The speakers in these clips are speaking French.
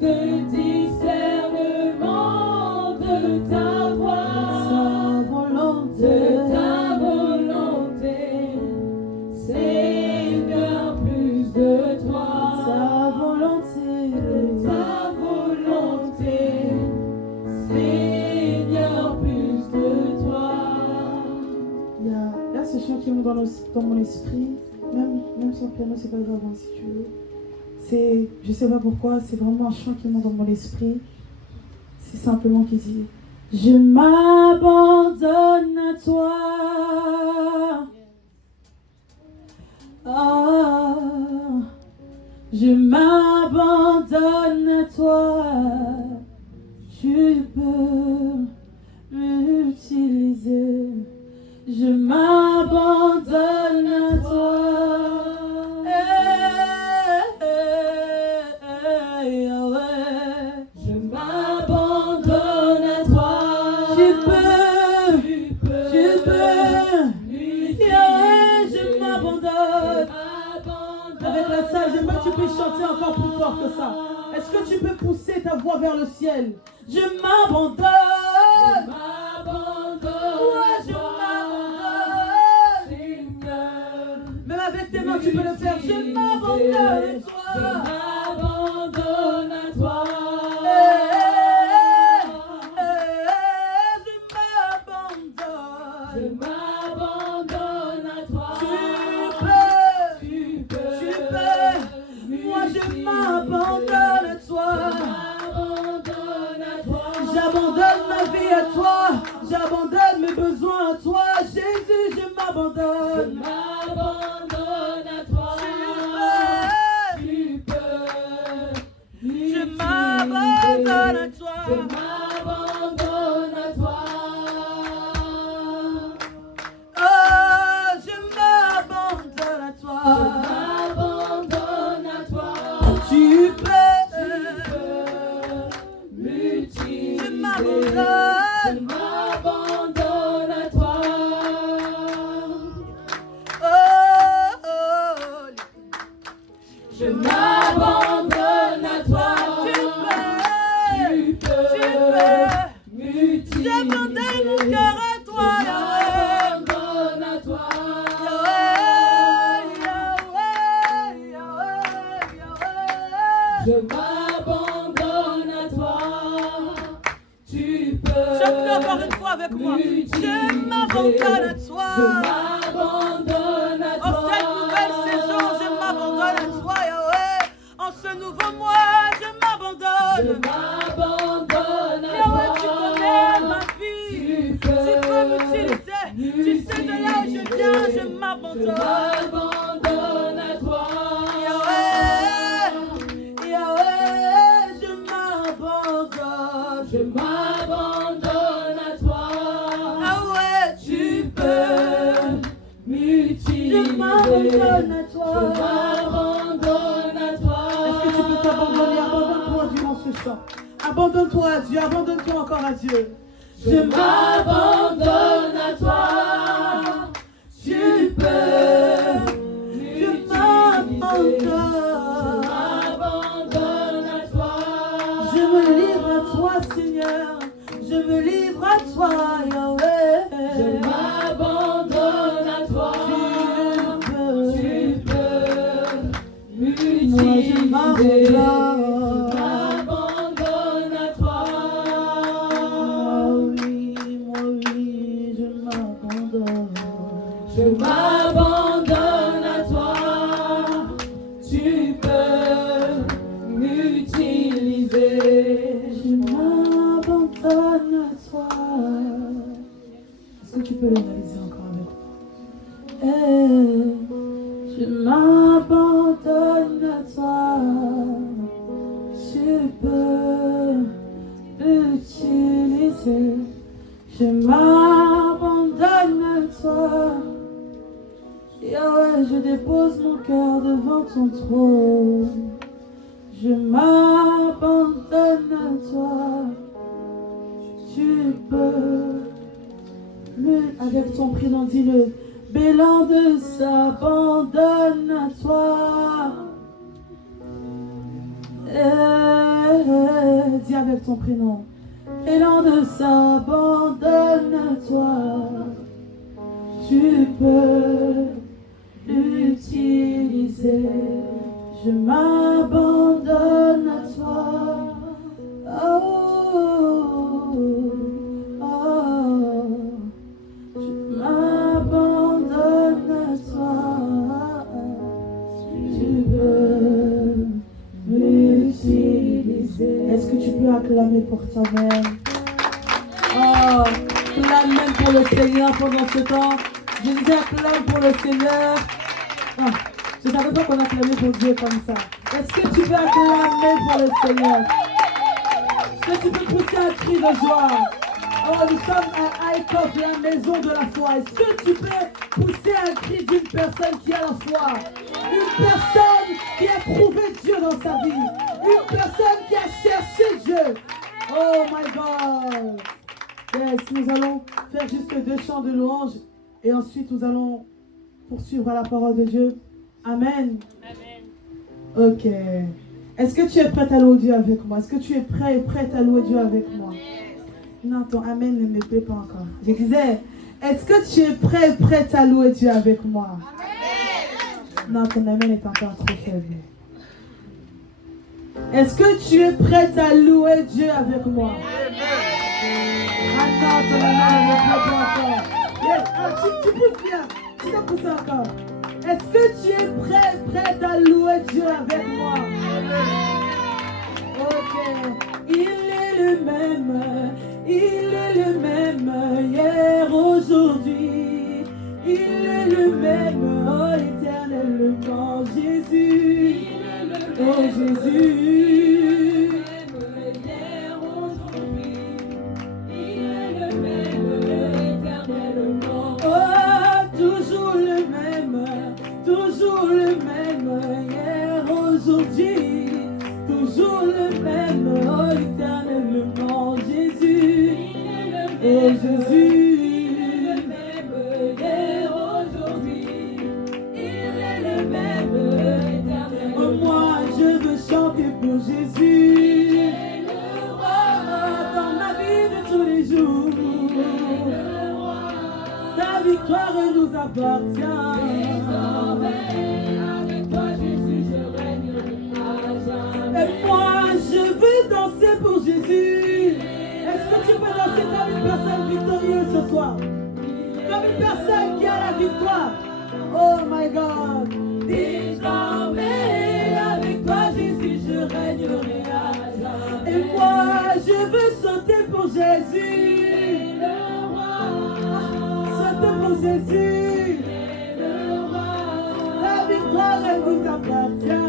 de discernement de ta voix, de ta volonté, Seigneur, plus de toi, ta volonté, Seigneur, plus de toi. Il y a ce chant qui monte dans mon esprit, même sans piano, c'est pas grave hein, si tu veux. Je sais pas pourquoi, c'est vraiment un chant qui monte dans mon esprit. C'est simplement qui dit: je m'abandonne à toi. Ah, je m'abandonne à toi. Tu peux m'utiliser. Je m'abandonne à toi. Je m'abandonne à toi. Tu peux. Je m'abandonne. Avec la salle, j'aimerais que tu puisses chanter encore plus fort que ça. Est-ce que tu peux pousser ta voix vers le ciel? Je m'abandonne. Ouais, je m'abandonne. Même avec tes mains, tu peux le faire. Je m'abandonne à toi. Je m'abandonne à toi. Je m'abandonne à toi. Tu peux. Moi, je m'abandonne à toi. J'abandonne ma vie à toi. J'abandonne mes besoins à toi. Jésus, je m'abandonne. Je m'abandonne à toi. Tu peux. Je m'abandonne à toi. Je m'abandonne à toi. Oh, je m'abandonne à toi. Je m'abandonne à toi. Tu peux. M'utiliser. Je m'abandonne. Je m'abandonne à toi. Je m'abandonne à toi. Tu peux m'utiliser. J'abandonne mon cœur à toi, J'abandonne à toi. Je m'abandonne à toi. Tu peux. Chante-le encore une fois avec moi. Je m'abandonne à toi. Je m'abandonne à En toi. cette nouvelle saison, je m'abandonne à toi, Yahweh. En ce nouveau mois, je Je m'abandonne. m'abandonne à Yahweh, tu toi. connais ma vie. Tu peux m'utiliser. Tu sais de là où je viens, je Je m'abandonne. m'abandonne à toi. Yahweh, je m'abandonne. Je m'abandonne à toi. Ah ouais, Tu peux m'utiliser. je m'abandonne à Je toi. m'abandonne à toi. Est-ce que tu peux t'abandonner? Abandonne-toi durant ce chant. Abandonne-toi à Dieu. Abandonne-toi encore à Dieu. Je m'abandonne à toi. Tu peux m'utiliser. Je m'abandonne à toi. Je me livre à toi, Seigneur. Je me livre à toi, Yahweh. Je m'abandonne à toi. Tu peux m'utiliser. Moi, je m'abandonne. Je m'abandonne à toi. Moi, oui, je m'abandonne. Je m'abandonne à toi. Tu peux m'utiliser. Je m'abandonne à toi. Est-ce que tu peux le réaliser encore avec moi? Je m'abandonne à toi. Tu peux l'utiliser. Je m'abandonne à toi. Yahweh, je dépose mon cœur devant ton trône. Je m'abandonne à toi. Tu peux. Avec ton prénom, dis-le. Bélande s'abandonne à toi. dis avec ton prénom. Élan de s'abandonne à toi. Tu peux l'utiliser. Je m'abandonne à toi. Oh, oh, je m'abandonne à toi. Tu peux m'utiliser. Est-ce que tu peux acclamer pour toi-même? Oh, acclame même pour le Seigneur pendant ce temps. Je disais acclame pour le Seigneur. Oh, je ne savais pas qu'on acclamait pour Dieu comme ça. Est-ce que tu peux acclamer pour le Seigneur? Est-ce que tu peux pousser un cri de joie? Oh, nous sommes à ICOF, la maison de la foi. Est-ce que tu peux pousser un cri d'une personne qui a la foi? Une personne qui a prouvé Dieu dans sa vie. Une personne qui a cherché Dieu. Oh my God. Yes, nous allons faire juste 2 chants de louange et ensuite nous allons poursuivre à la parole de Dieu. Amen. Amen. Ok. Est-ce que tu es prête à louer Dieu avec moi? Est-ce que tu es prêt et prête à louer Dieu avec moi? Non, ton Amen ne me plaît pas encore. Je disais, est-ce que tu es prêt et prête à louer Dieu avec moi? Amen. Non, ton Amen est encore trop faible. Est-ce que tu es prête à louer Dieu avec moi? Attends, ton Amen ne me plaît pas encore. Yes, tu pousses bien. Tu dois pousser encore. Est-ce que tu es prête à louer Dieu avec moi? Ok. Il est le même hier, aujourd'hui. Il est le même, oh éternellement, Jésus. Oh Jésus. Hier, aujourd'hui, il est le même, éternellement. Oh, toujours le même, hier, aujourd'hui. Toujours le même, oh éternellement, Jésus. Oh Jésus. Chanter pour Jésus, dans ma vie de tous les jours. Ta victoire nous appartient. Avec toi, Jésus, je règnerai à jamais. Et moi, je veux danser pour Jésus. Est-ce que tu peux danser comme une personne victorieuse ce soir? Comme une personne qui a la victoire. Oh my God. Désormais, avec toi, Jésus, je régnerai à jamais. Et moi, je veux sauter pour Jésus. Sauter pour Jésus. La victoire, elle vous appartient.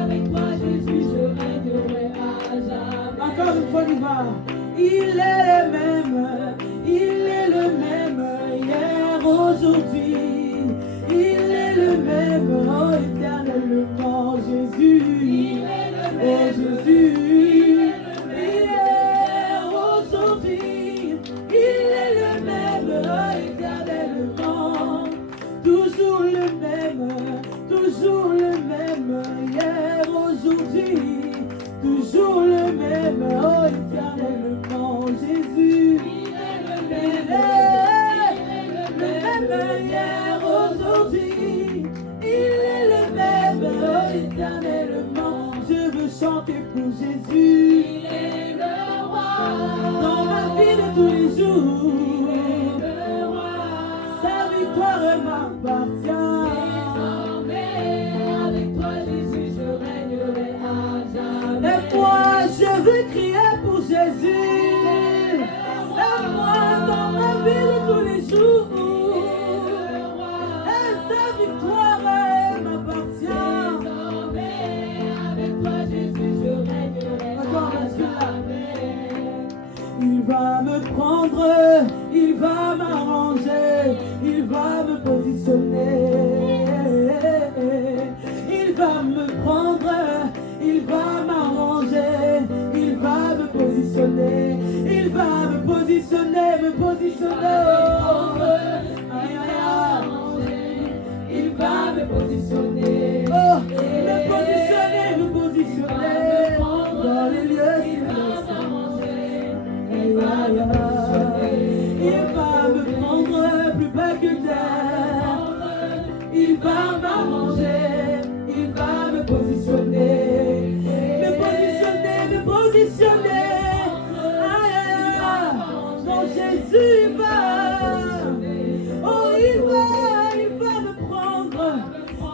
Avec toi, Jésus, je règnerai à jamais. Encore une fois, on y va. Il est le même hier, aujourd'hui. Il est le même, oh éternellement, Jésus. Oh Jésus. Hier, aujourd'hui. Il est le même, oh éternellement. Toujours le même, hier, aujourd'hui. Toujours le même, oh éternellement, Jésus. Il est le même hier, aujourd'hui. Il est le même, oh éternellement. Je veux chanter pour Jésus. Il est le roi. Dans ma vie de tous les jours. Il est le roi. Sa victoire m'appartient. Désormais, avec toi, Jésus, je règnerai à jamais. Et moi, je veux crier pour Jésus. Et moi, dans ma vie de tous les jours. Et sa victoire m'appartient. Désormais, avec toi, Jésus, je règnerai à jamais. Il va me prendre, il va m'arranger, il va me positionner. Il va me prendre, il va m'arranger, il va me positionner. Il va me positionner, me positionner. Oh, aïe, aïe, aïe. Il va me positionner. Oh, me positionner, me positionner. Il va me prendre plus bas que terre. Il va m'arranger. Il va me positionner. Me positionner, me positionner. Aïe, aïe, aïe. Non, Jésus va. Oh, il va me prendre.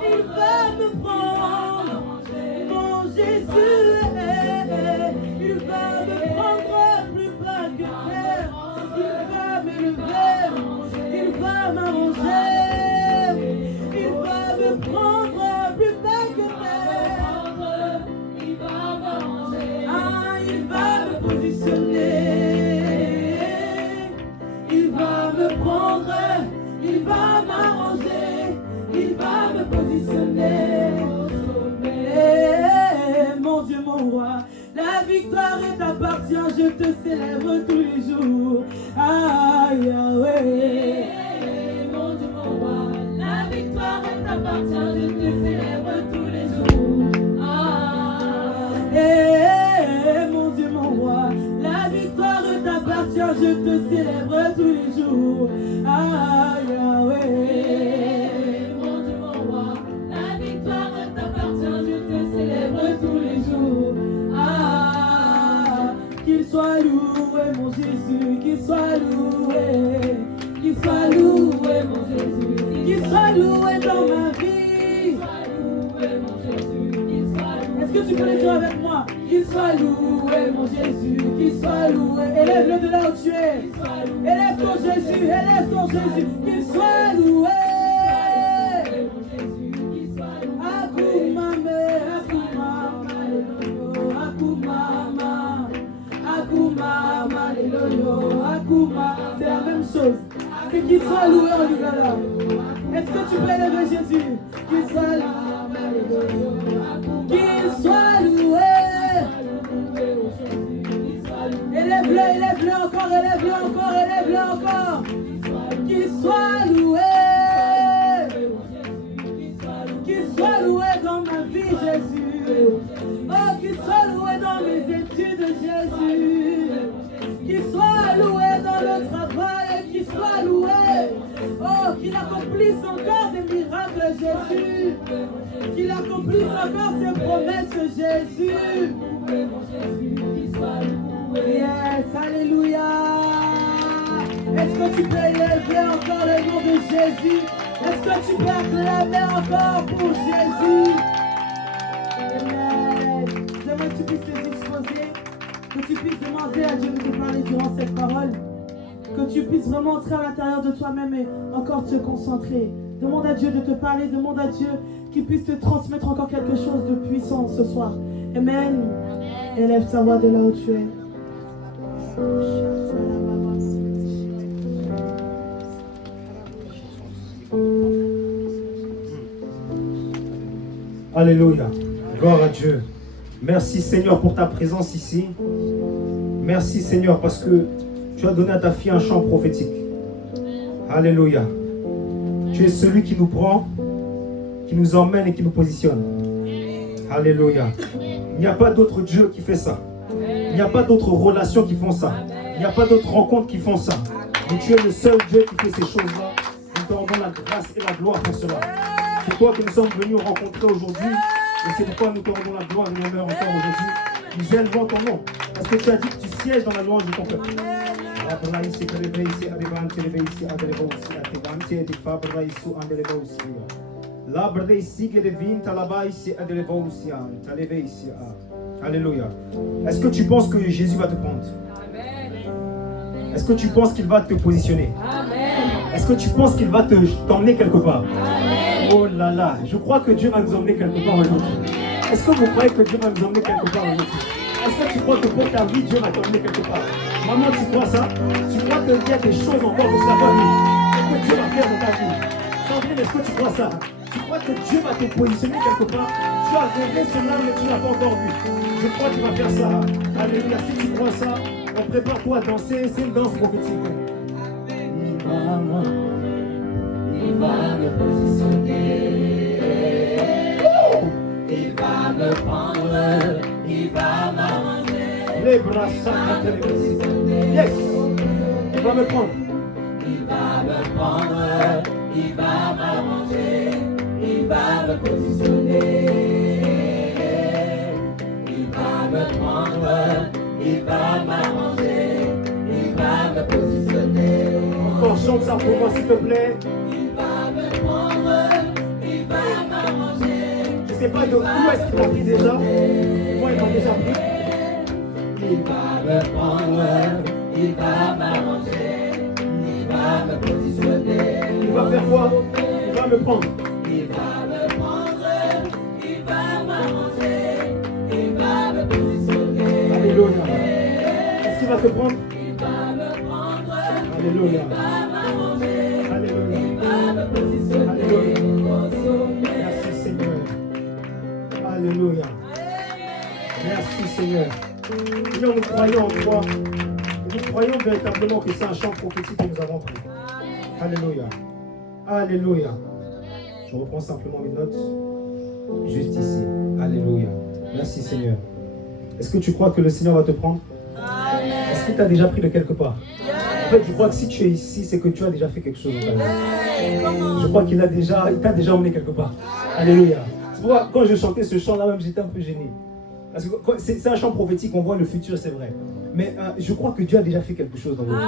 Il va me prendre. Mon Jésus, il va me prendre plus bas que terre. Il va m'élever. Il va m'arranger. Il va me prendre plus bas que terre. Il va m'arranger. Ah, il va me positionner. Il va me prendre. Il va m'arranger. Il va me positionner. Eh, mon Dieu, mon roi, la victoire t'appartient. Je te célèbre tous les jours. Ah, Yahweh. Mon Dieu, mon roi, la victoire t'appartient. Je te célèbre tous les jours. Eh, mon Dieu, mon roi, la victoire t'appartient, je te célèbre tous les jours. Ah, Yahweh. Mon Dieu, mon roi, la victoire t'appartient. Je te célèbre tous les jours. Ah, qu'il soit loué, mon Jésus, qu'il soit loué. Qu'il soit loué, mon Jésus, qu'il soit loué dans ma vie. Sois loué, mon Jésus, qu'il soit loué. Est-ce que tu peux le dire avec moi? Qu'il soit loué, mon Jésus, qu'il soit loué. Élève-le de là où tu es. Élève ton Jésus, élève ton Jésus, qu'il soit loué. Mon Jésus, qu'il soit loué. Akumame, akumama, leloyo, akumama, akumama, leloyo, akuma. C'est la même chose. C'est qu'il soit loué en Lugala. Est-ce que tu peux élever Jésus? Qu'il soit loué. Qu'il soit loué. Élève-le, élève-le encore, élève-le encore, élève-le encore. Qu'il soit loué. Qu'il soit loué dans ma vie, Jésus. Oh, qu'il soit loué dans mes études, Jésus. Qu'il soit loué dans le travail, qu'il soit loué. Oh, qu'il accomplisse encore des miracles, Jésus. Qu'il accomplisse encore ses promesses, Jésus. Yes, alléluia. Est-ce que tu peux élever encore le nom de Jésus? Est-ce que tu peux acclamer encore pour Jésus? Amen. J'aimerais que tu puisses te disposer, que tu puisses demander à Dieu de te parler durant cette parole, que tu puisses vraiment entrer à l'intérieur de toi-même et encore te concentrer. Demande à Dieu de te parler, demande à Dieu qu'il puisse te transmettre encore quelque chose de puissant ce soir. Amen. Élève ta voix de là où tu es. Alléluia. Gloire à Dieu. Merci Seigneur pour ta présence ici. Merci Seigneur parce que tu as donné à ta fille un chant prophétique. Alléluia. Tu es celui qui nous prend, qui nous emmène et qui nous positionne. Alléluia. Il n'y a pas d'autre Dieu qui fait ça. Il n'y a pas d'autres relations qui font ça. Il n'y a pas d'autres rencontres qui font ça. Mais tu es le seul Dieu qui fait ces choses-là. Nous te rendons la grâce et la gloire pour cela. C'est toi que nous sommes venus rencontrer aujourd'hui. Et c'est pourquoi nous te rendons la gloire et l'honneur encore aujourd'hui. Nous élevons ton nom. Parce que tu as dit que tu sièges dans la louange de ton peuple. Alléluia. Est-ce que tu penses que Jésus va te prendre? Est-ce que tu penses qu'il va te positionner? Est-ce que tu penses qu'il va t'emmener quelque part? Oh là là, je crois que Dieu va nous emmener quelque part aujourd'hui. Est-ce que vous croyez que Dieu va nous emmener quelque part aujourd'hui? Est-ce que tu crois que pour ta vie, Dieu va t'emmener quelque part? Maman, tu crois ça? Tu crois qu'il y a des choses encore de sa vie que Dieu va faire dans ta vie? Sandrine, est-ce que tu crois ça? Tu crois que Dieu va te positionner quelque part? Tu as rêvé cela, mais tu n'as pas encore vu. Je crois qu'il va faire ça. Alléluia. Si tu crois ça, on prépare-toi à danser. C'est une danse prophétique. Il va me positionner. Il va me prendre. Il va m'arranger. Les bras s'arrêtent. Yes. Il va me prendre. prendre, il va m'arranger, il va me positionner. Il va me prendre, il va m'arranger, il va me positionner. Encore chante ça pour moi s'il te plaît. Il va me prendre, il va m'arranger. Je sais pas d'où est-ce qu'il m'a pris déjà. Moi il m'a déjà pris. Il va me prendre, il va m'arranger, il va me positionner. Il va faire quoi? Il va me prendre. Il va me prendre, il va m'arranger, il va me positionner. Alléluia. Est-ce qu'il va te prendre? Il va me prendre, Alléluia. il va m'arranger, Alléluia. il va me positionner Alléluia. au sommet. Merci Seigneur. Alléluia. Merci Seigneur. Seigneur, nous croyons en toi. Et nous croyons véritablement que c'est un chant prophétique que nous avons pris. Alléluia. Alléluia. Je reprends simplement mes notes. Juste ici. Alléluia. Merci Seigneur. Est-ce que tu crois que le Seigneur va te prendre? Est-ce qu'il t'a déjà pris de quelque part? En fait, je crois que si tu es ici, c'est que tu as déjà fait quelque chose. Je crois qu'il t'a déjà emmené quelque part. Alléluia. C'est pourquoi quand je chantais ce chant-là même, j'étais un peu gêné. Parce que c'est un chant prophétique, on voit le futur, c'est vrai. Mais je crois que Dieu a déjà fait quelque chose dans vos vies.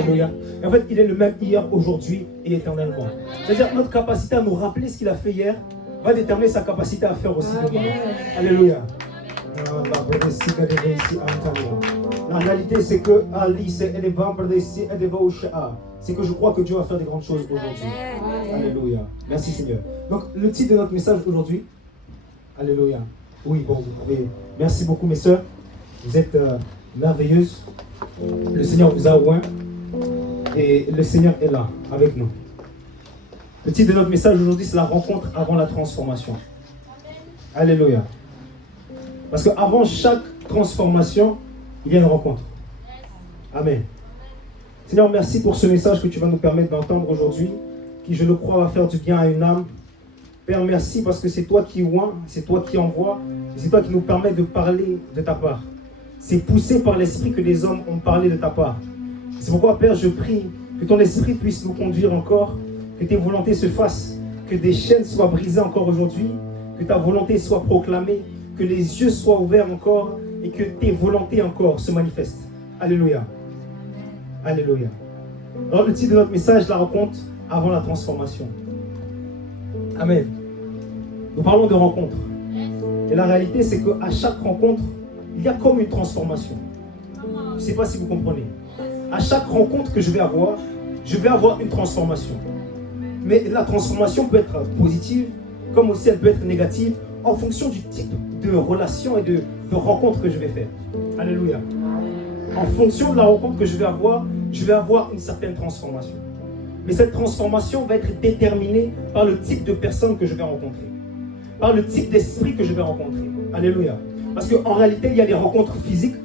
Alléluia. Et en fait, il est le même hier, aujourd'hui et éternellement. C'est-à-dire notre capacité à nous rappeler ce qu'il a fait hier va déterminer sa capacité à faire aussi demain. Alléluia. La réalité, c'est que c'est que je crois que Dieu va faire des grandes choses aujourd'hui. Alléluia. Merci Seigneur. Donc, le titre de notre message aujourd'hui, Alléluia. Oui, bon, merci beaucoup mes sœurs. Vous êtes merveilleuses. Le Seigneur vous a oint et le Seigneur est là avec nous. Le titre de notre message aujourd'hui, c'est la rencontre avant la transformation. Alléluia. Parce qu'avant chaque transformation, il y a une rencontre. Amen. Seigneur, merci pour ce message que tu vas nous permettre d'entendre aujourd'hui, qui, je le crois, va faire du bien à une âme. Père, merci parce que c'est toi qui oins, c'est toi qui envoies, c'est toi qui nous permet de parler de ta part. C'est poussé par l'Esprit que les hommes ont parlé de ta part. C'est pourquoi, Père, je prie que ton Esprit puisse nous conduire encore, que tes volontés se fassent, que des chaînes soient brisées encore aujourd'hui, que ta volonté soit proclamée, que les yeux soient ouverts encore et que tes volontés encore se manifestent. Alléluia. Alléluia. Alors, le titre de notre message, la rencontre avant la transformation. Amen. Nous parlons de rencontre. Et la réalité, c'est qu'à chaque rencontre, il y a comme une transformation. Je ne sais pas si vous comprenez. À chaque rencontre que je vais avoir une transformation. Mais la transformation peut être positive, comme aussi elle peut être négative, en fonction du type de relation et de rencontre que je vais faire. Alléluia. En fonction de la rencontre que je vais avoir une certaine transformation. Mais cette transformation va être déterminée par le type de personne que je vais rencontrer. Par le type d'esprit que je vais rencontrer. Alléluia. Parce qu'en réalité, il y a les rencontres physiques,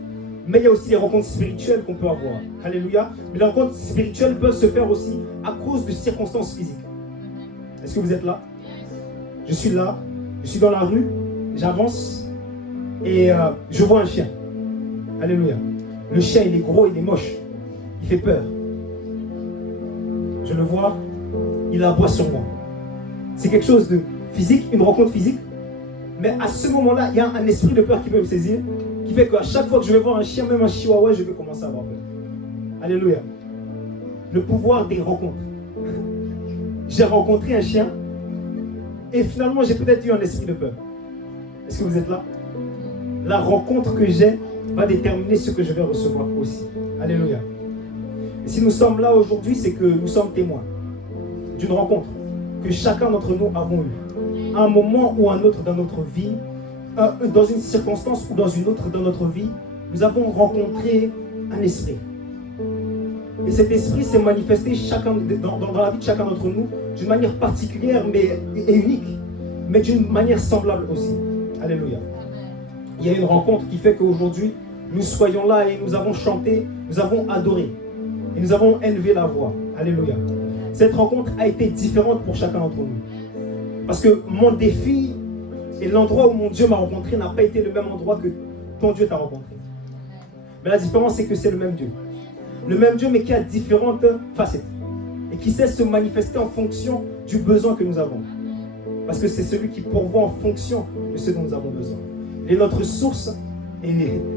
mais il y a aussi les rencontres spirituelles qu'on peut avoir. Alléluia. Mais les rencontres spirituelles peuvent se faire aussi à cause de circonstances physiques. Est-ce que vous êtes là? Je suis là, je suis dans la rue, j'avance et je vois un chien. Alléluia. Le chien, il est gros, il est moche. Il fait peur. Je le vois, il aboie sur moi. C'est quelque chose de physique, une rencontre physique. Mais à ce moment-là, il y a un esprit de peur qui peut me saisir, qui fait qu'à chaque fois que je vais voir un chien, même un chihuahua, je vais commencer à avoir peur. Alléluia. Le pouvoir des rencontres. J'ai rencontré un chien et finalement, j'ai peut-être eu un esprit de peur. Est-ce que vous êtes là? La rencontre que j'ai va déterminer ce que je vais recevoir aussi. Alléluia. Et si nous sommes là aujourd'hui, c'est que nous sommes témoins d'une rencontre que chacun d'entre nous avons eue. À un moment ou à un autre dans notre vie, dans une circonstance ou dans une autre dans notre vie, nous avons rencontré un esprit. Et cet esprit s'est manifesté dans la vie de chacun d'entre nous d'une manière particulière et unique, mais d'une manière semblable aussi. Alléluia. Il y a une rencontre qui fait qu'aujourd'hui, nous soyons là et nous avons chanté, nous avons adoré. Et nous avons élevé la voix. Alléluia. Cette rencontre a été différente pour chacun d'entre nous. Parce que mon défi et l'endroit où mon Dieu m'a rencontré n'a pas été le même endroit que ton Dieu t'a rencontré. Mais la différence, c'est que c'est le même Dieu. Le même Dieu, mais qui a différentes facettes. et qui sait se manifester en fonction du besoin que nous avons. Parce que c'est celui qui pourvoit en fonction de ce dont nous avons besoin. Il est notre source et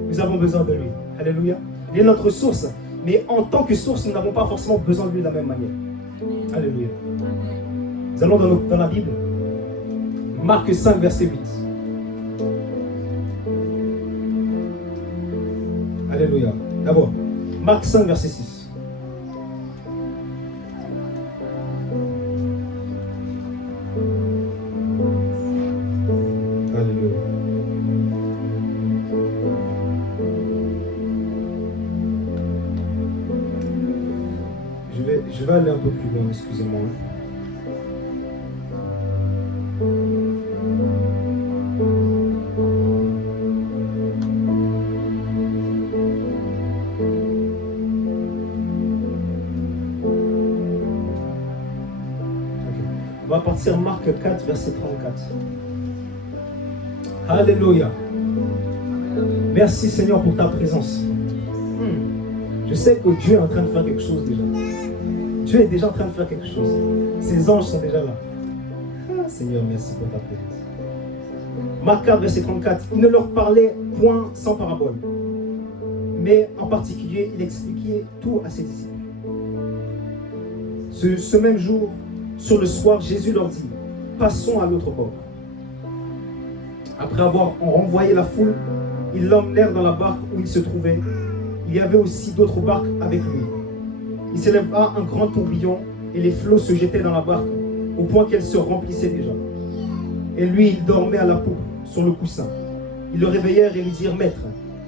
nous avons besoin de lui. Alléluia. Il est notre source, mais en tant que source, nous n'avons pas forcément besoin de lui de la même manière. Alléluia. Nous allons dans la Bible. Marc 5, verset 8. Alléluia. D'abord, Marc 5, verset 6. Alléluia. Je vais aller un peu plus loin, excusez-moi. On va partir Marc 4, verset 34. Alléluia. Merci Seigneur pour ta présence. Je sais que Dieu est en train de faire quelque chose déjà. Dieu est déjà en train de faire quelque chose. Ses anges sont déjà là. Seigneur, merci pour ta présence. Marc 4, verset 34. Il ne leur parlait point sans parabole. Mais en particulier, il expliquait tout à ses disciples. Ce même jour, sur le soir, Jésus leur dit, passons à l'autre bord. Après avoir renvoyé la foule, ils l'emmenèrent dans la barque où il se trouvait. Il y avait aussi d'autres barques avec lui. Il s'éleva un grand tourbillon et les flots se jetaient dans la barque au point qu'elle se remplissait déjà. Et lui, il dormait à la poupe, sur le coussin. Ils le réveillèrent et lui dirent, Maître,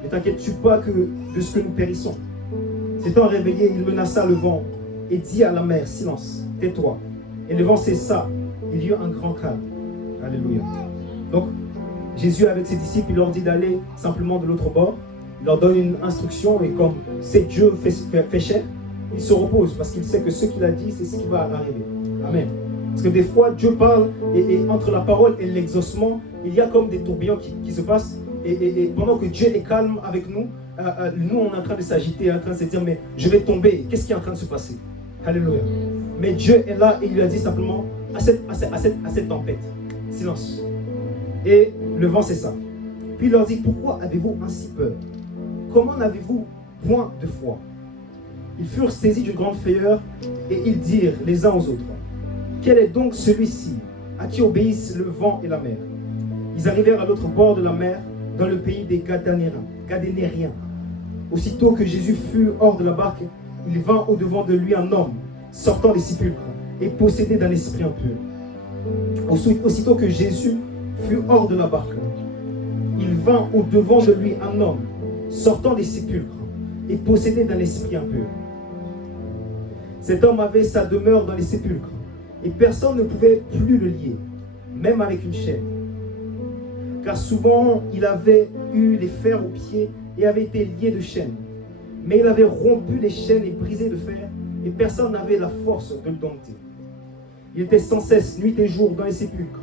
ne t'inquiètes-tu pas que de ce que nous périssons? S'étant réveillé, il menaça le vent et dit à la mer, silence, tais-toi. Et le vent cessa, il y eut un grand calme. Alléluia. Donc, Jésus avec ses disciples, il leur dit d'aller simplement de l'autre bord. Il leur donne une instruction et comme c'est Dieu fait chair, il se repose parce qu'il sait que ce qu'il a dit, c'est ce qui va arriver. Amen. Parce que des fois, Dieu parle et entre la parole et l'exaucement, il y a comme des tourbillons qui se passent. Et pendant que Dieu est calme avec nous, nous on est en train de s'agiter, en train de se dire, mais je vais tomber, qu'est-ce qui est en train de se passer? Alléluia. Mais Dieu est là et il lui a dit simplement, à cette tempête, silence. Et le vent cessa. Puis il leur dit, pourquoi avez-vous ainsi peur? Comment n'avez-vous point de foi? Ils furent saisis d'une grande frayeur et ils dirent les uns aux autres, quel est donc celui-ci à qui obéissent le vent et la mer? Ils arrivèrent à l'autre bord de la mer, dans le pays des Gadénériens. Aussitôt que Jésus fut hors de la barque, il vint au-devant de lui un homme, sortant des sépulcres et possédé d'un esprit impur. Aussitôt que Jésus fut hors de la barque, il vint au-devant de lui un homme, sortant des sépulcres et possédé d'un esprit impur. Cet homme avait sa demeure dans les sépulcres, et personne ne pouvait plus le lier, même avec une chaîne. Car souvent il avait eu les fers aux pieds et avait été lié de chaînes. Mais il avait rompu les chaînes et brisé le fer, et personne n'avait la force de le dompter. Il était sans cesse, nuit et jour, dans les sépulcres,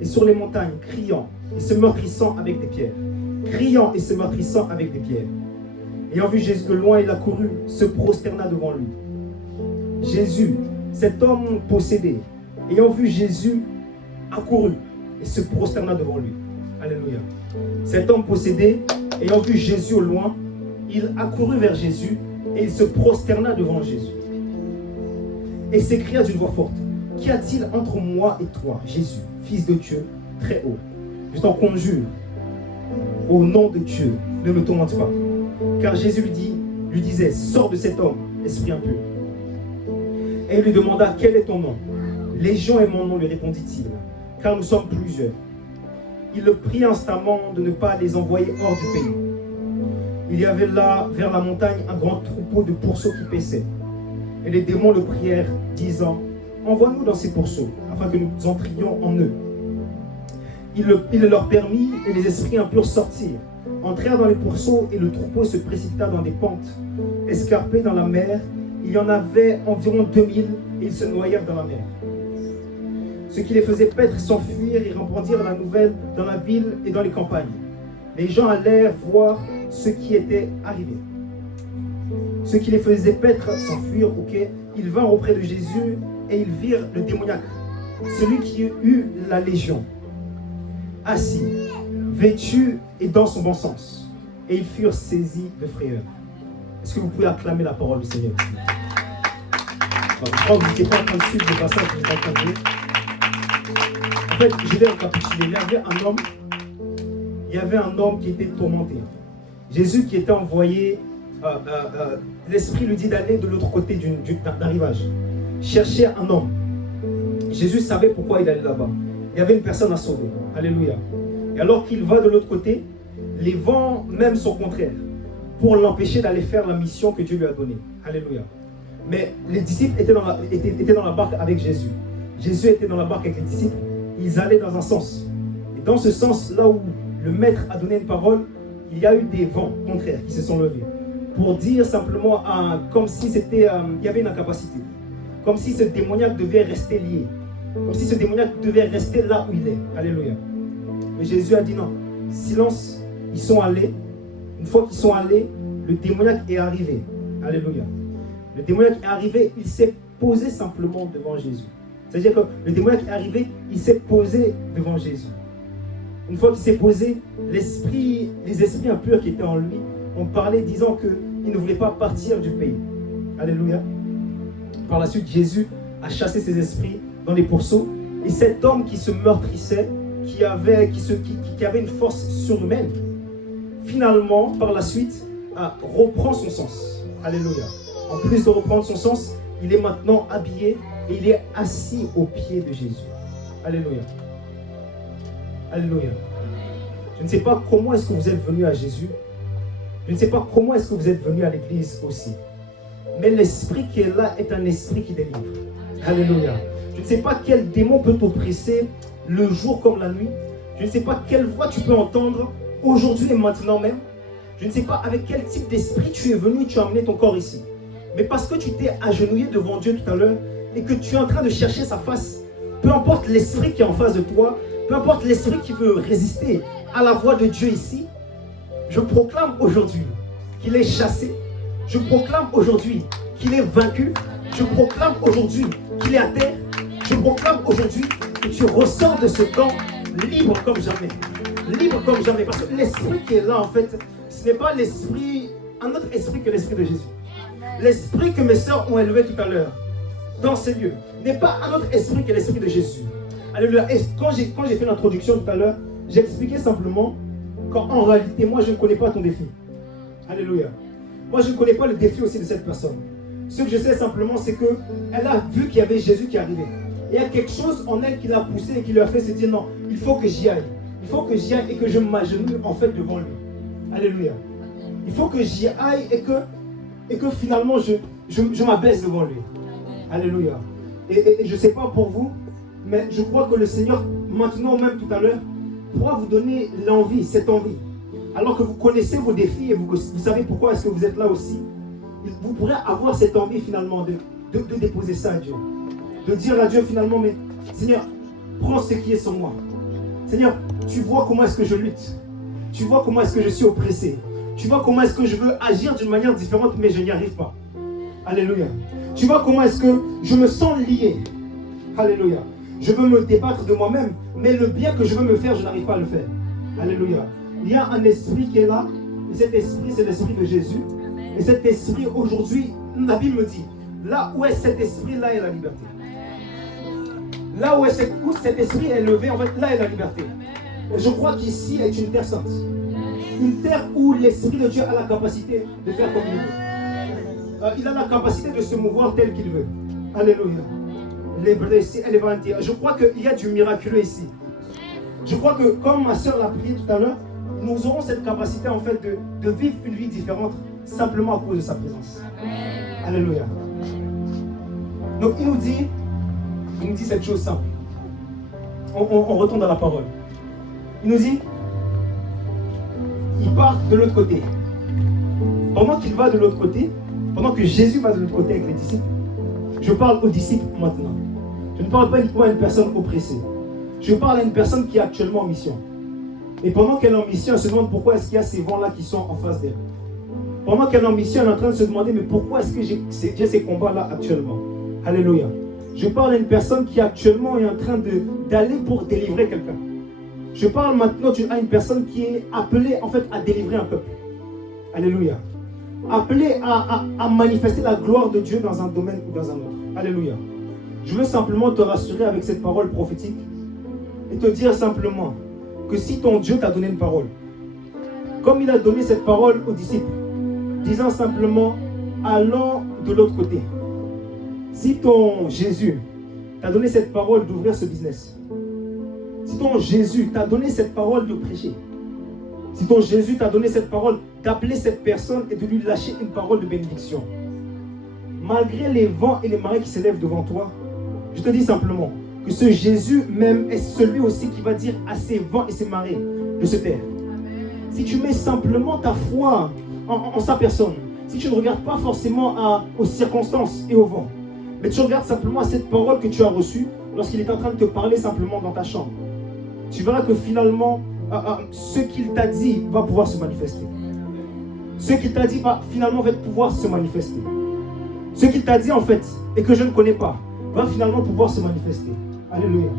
et sur les montagnes, criant et se meurtrissant avec des pierres. Criant et se meurtrissant avec des pierres. Ayant vu Jésus de loin, il accourut, se prosterna devant lui. Jésus, cet homme possédé, ayant vu Jésus, accourut et se prosterna devant lui. Alléluia. Cet homme possédé, ayant vu Jésus au loin, il accourut vers Jésus et il se prosterna devant Jésus. Et s'écria d'une voix forte, qu'y a-t-il entre moi et toi, Jésus, Fils de Dieu, très haut? Je t'en conjure, au nom de Dieu, ne me tourmente pas. Car Jésus lui disait, sors de cet homme, esprit impur. Et il lui demanda, quel est ton nom? Légion est mon nom, lui répondit-il, car nous sommes plusieurs. Il le prit instamment de ne pas les envoyer hors du pays. Il y avait là, vers la montagne, un grand troupeau de pourceaux qui paissaient. Et les démons le prièrent, disant, envoie-nous dans ces pourceaux, afin que nous entrions en eux. Il le leur permit, et les esprits impurs sortirent, entrèrent dans les pourceaux, et le troupeau se précipita dans des pentes escarpées dans la mer. Il y en avait environ 2000, et ils se noyèrent dans la mer. Ce qui les faisait paître s'enfuirent et répandirent la nouvelle dans la ville et dans les campagnes. Les gens allèrent voir ce qui était arrivé. Ce qui les faisait paître s'enfuirent, ok, ils vinrent auprès de Jésus et ils virent le démoniaque, celui qui eut la légion, assis, vêtu et dans son bon sens. Et ils furent saisis de frayeur. Est-ce que vous pouvez acclamer la parole du Seigneur? Je crois que vous n'étiez pas en train de suivre le passage que je suis en train de lire. En fait, je vais récapituler. Il y avait un homme qui était tourmenté. Jésus qui était envoyé, l'Esprit lui dit d'aller de l'autre côté d'un rivage. Chercher un homme. Jésus savait pourquoi il allait là-bas. Il y avait une personne à sauver. Alléluia. Et alors qu'il va de l'autre côté, les vents même sont contraires pour l'empêcher d'aller faire la mission que Dieu lui a donnée. Alléluia. Mais les disciples étaient dans la barque avec Jésus. Jésus était dans la barque avec les disciples. Ils allaient dans un sens. Et dans ce sens, là où le maître a donné une parole, il y a eu des vents contraires qui se sont levés. Pour dire simplement, comme si il y avait une incapacité. Comme si ce démoniaque devait rester lié. Comme si ce démoniaque devait rester là où il est. Alléluia. Mais Jésus a dit non. Silence, ils sont allés. Une fois qu'ils sont allés, le démoniaque est arrivé. Alléluia. Le démoniaque est arrivé, il s'est posé simplement devant Jésus. C'est-à-dire que le démoniaque est arrivé, il s'est posé devant Jésus. Une fois qu'il s'est posé, les esprits impurs qui étaient en lui ont parlé disant qu'il ne voulait pas partir du pays. Alléluia. Par la suite, Jésus a chassé ces esprits dans les pourceaux. Et cet homme qui se meurtrissait, qui avait une force surhumaine, finalement, par la suite, reprend son sens. Alléluia. En plus de reprendre son sens, il est maintenant habillé et il est assis aux pieds de Jésus. Alléluia. Alléluia. Je ne sais pas comment est-ce que vous êtes venu à Jésus. Je ne sais pas comment est-ce que vous êtes venu à l'église aussi. Mais l'esprit qui est là est un esprit qui délivre. Alléluia. Je ne sais pas quel démon peut t'oppresser le jour comme la nuit. Je ne sais pas quelle voix tu peux entendre aujourd'hui et maintenant même. Je ne sais pas avec quel type d'esprit tu es venu et tu as amené ton corps ici. Mais parce que tu t'es agenouillé devant Dieu tout à l'heure et que tu es en train de chercher sa face, peu importe l'esprit qui est en face de toi, peu importe l'esprit qui veut résister à la voix de Dieu ici, je proclame aujourd'hui qu'il est chassé. Je proclame aujourd'hui qu'il est vaincu. Je proclame aujourd'hui qu'il est à terre. Je proclame aujourd'hui que tu ressors de ce temps libre comme jamais. Libre comme jamais. Parce que l'esprit qui est là, en fait, ce n'est pas l'esprit, un autre esprit que l'esprit de Jésus. L'esprit que mes sœurs ont élevé tout à l'heure, dans ces lieux, n'est pas un autre esprit que l'esprit de Jésus. Alléluia. Et quand j'ai fait l'introduction tout à l'heure, j'ai expliqué simplement qu'en réalité, moi, je ne connais pas ton défi. Alléluia. Moi, je ne connais pas le défi aussi de cette personne. Ce que je sais simplement, c'est qu'elle a vu qu'il y avait Jésus qui arrivait. Et il y a quelque chose en elle qui l'a poussé et qui lui a fait se dire non, il faut que j'y aille. Il faut que j'y aille et que je m'agenouille en fait devant lui. Alléluia. Il faut que j'y aille et que finalement je m'abaisse devant lui. Alléluia. Et je ne sais pas pour vous, mais je crois que le Seigneur, maintenant même tout à l'heure, pourra vous donner l'envie, cette envie. Alors que vous connaissez vos défis et vous savez pourquoi est-ce que vous êtes là aussi, vous pourrez avoir cette envie finalement de déposer ça à Dieu. De dire à Dieu finalement, mais Seigneur, prends ce qui est sur moi. Seigneur, tu vois comment est-ce que je lutte. Tu vois comment est-ce que je suis oppressé. Tu vois comment est-ce que je veux agir d'une manière différente, mais je n'y arrive pas. Alléluia. Tu vois comment est-ce que je me sens lié. Alléluia. Je veux me débattre de moi-même, mais le bien que je veux me faire, je n'arrive pas à le faire. Alléluia. Il y a un esprit qui est là, et cet esprit, c'est l'esprit de Jésus. Et cet esprit, aujourd'hui, la Bible me dit, là où est cet esprit, là est la liberté. Là où cet esprit est levé, en fait, là est la liberté. Et je crois qu'ici est une terre sainte. Une terre où l'esprit de Dieu a la capacité de faire comme il veut. Il a la capacité de se mouvoir tel qu'il veut. Alléluia. Je crois qu'il y a du miraculeux ici. Je crois que comme ma soeur l'a prié tout à l'heure, nous aurons cette capacité en fait de vivre une vie différente simplement à cause de sa présence. Alléluia. Donc il nous dit cette chose simple. On retourne dans la parole. Il nous dit, il part de l'autre côté. Pendant qu'il va de l'autre côté, pendant que Jésus va de l'autre côté avec les disciples, je parle aux disciples maintenant. Je ne parle pas uniquement à une personne oppressée. Je parle à une personne qui est actuellement en mission. Et pendant qu'elle est en mission, elle se demande pourquoi est-ce qu'il y a ces vents-là qui sont en face d'elle. Pendant qu'elle est en mission, elle est en train de se demander, mais pourquoi est-ce que j'ai ces combats-là actuellement? Alléluia. Je parle à une personne qui actuellement est en train d'aller pour délivrer quelqu'un. Je parle maintenant à une personne qui est appelée en fait à délivrer un peuple. Alléluia. Appelée à manifester la gloire de Dieu dans un domaine ou dans un autre. Alléluia. Je veux simplement te rassurer avec cette parole prophétique et te dire simplement que si ton Dieu t'a donné une parole, comme il a donné cette parole aux disciples, disant simplement, allons de l'autre côté. Si ton Jésus t'a donné cette parole d'ouvrir ce business, si ton Jésus t'a donné cette parole de prêcher, si ton Jésus t'a donné cette parole d'appeler cette personne et de lui lâcher une parole de bénédiction, malgré les vents et les marées qui s'élèvent devant toi, je te dis simplement que ce Jésus même est celui aussi qui va dire à ces vents et ces marées de se taire. Si tu mets simplement ta foi en sa personne, si tu ne regardes pas forcément aux circonstances et au vent, mais tu regardes simplement à cette parole que tu as reçue lorsqu'il est en train de te parler simplement dans ta chambre, tu verras que finalement, ce qu'il t'a dit va pouvoir se manifester. Ce qu'il t'a dit va finalement pouvoir se manifester. Ce qu'il t'a dit en fait, et que je ne connais pas, va finalement pouvoir se manifester. Alléluia.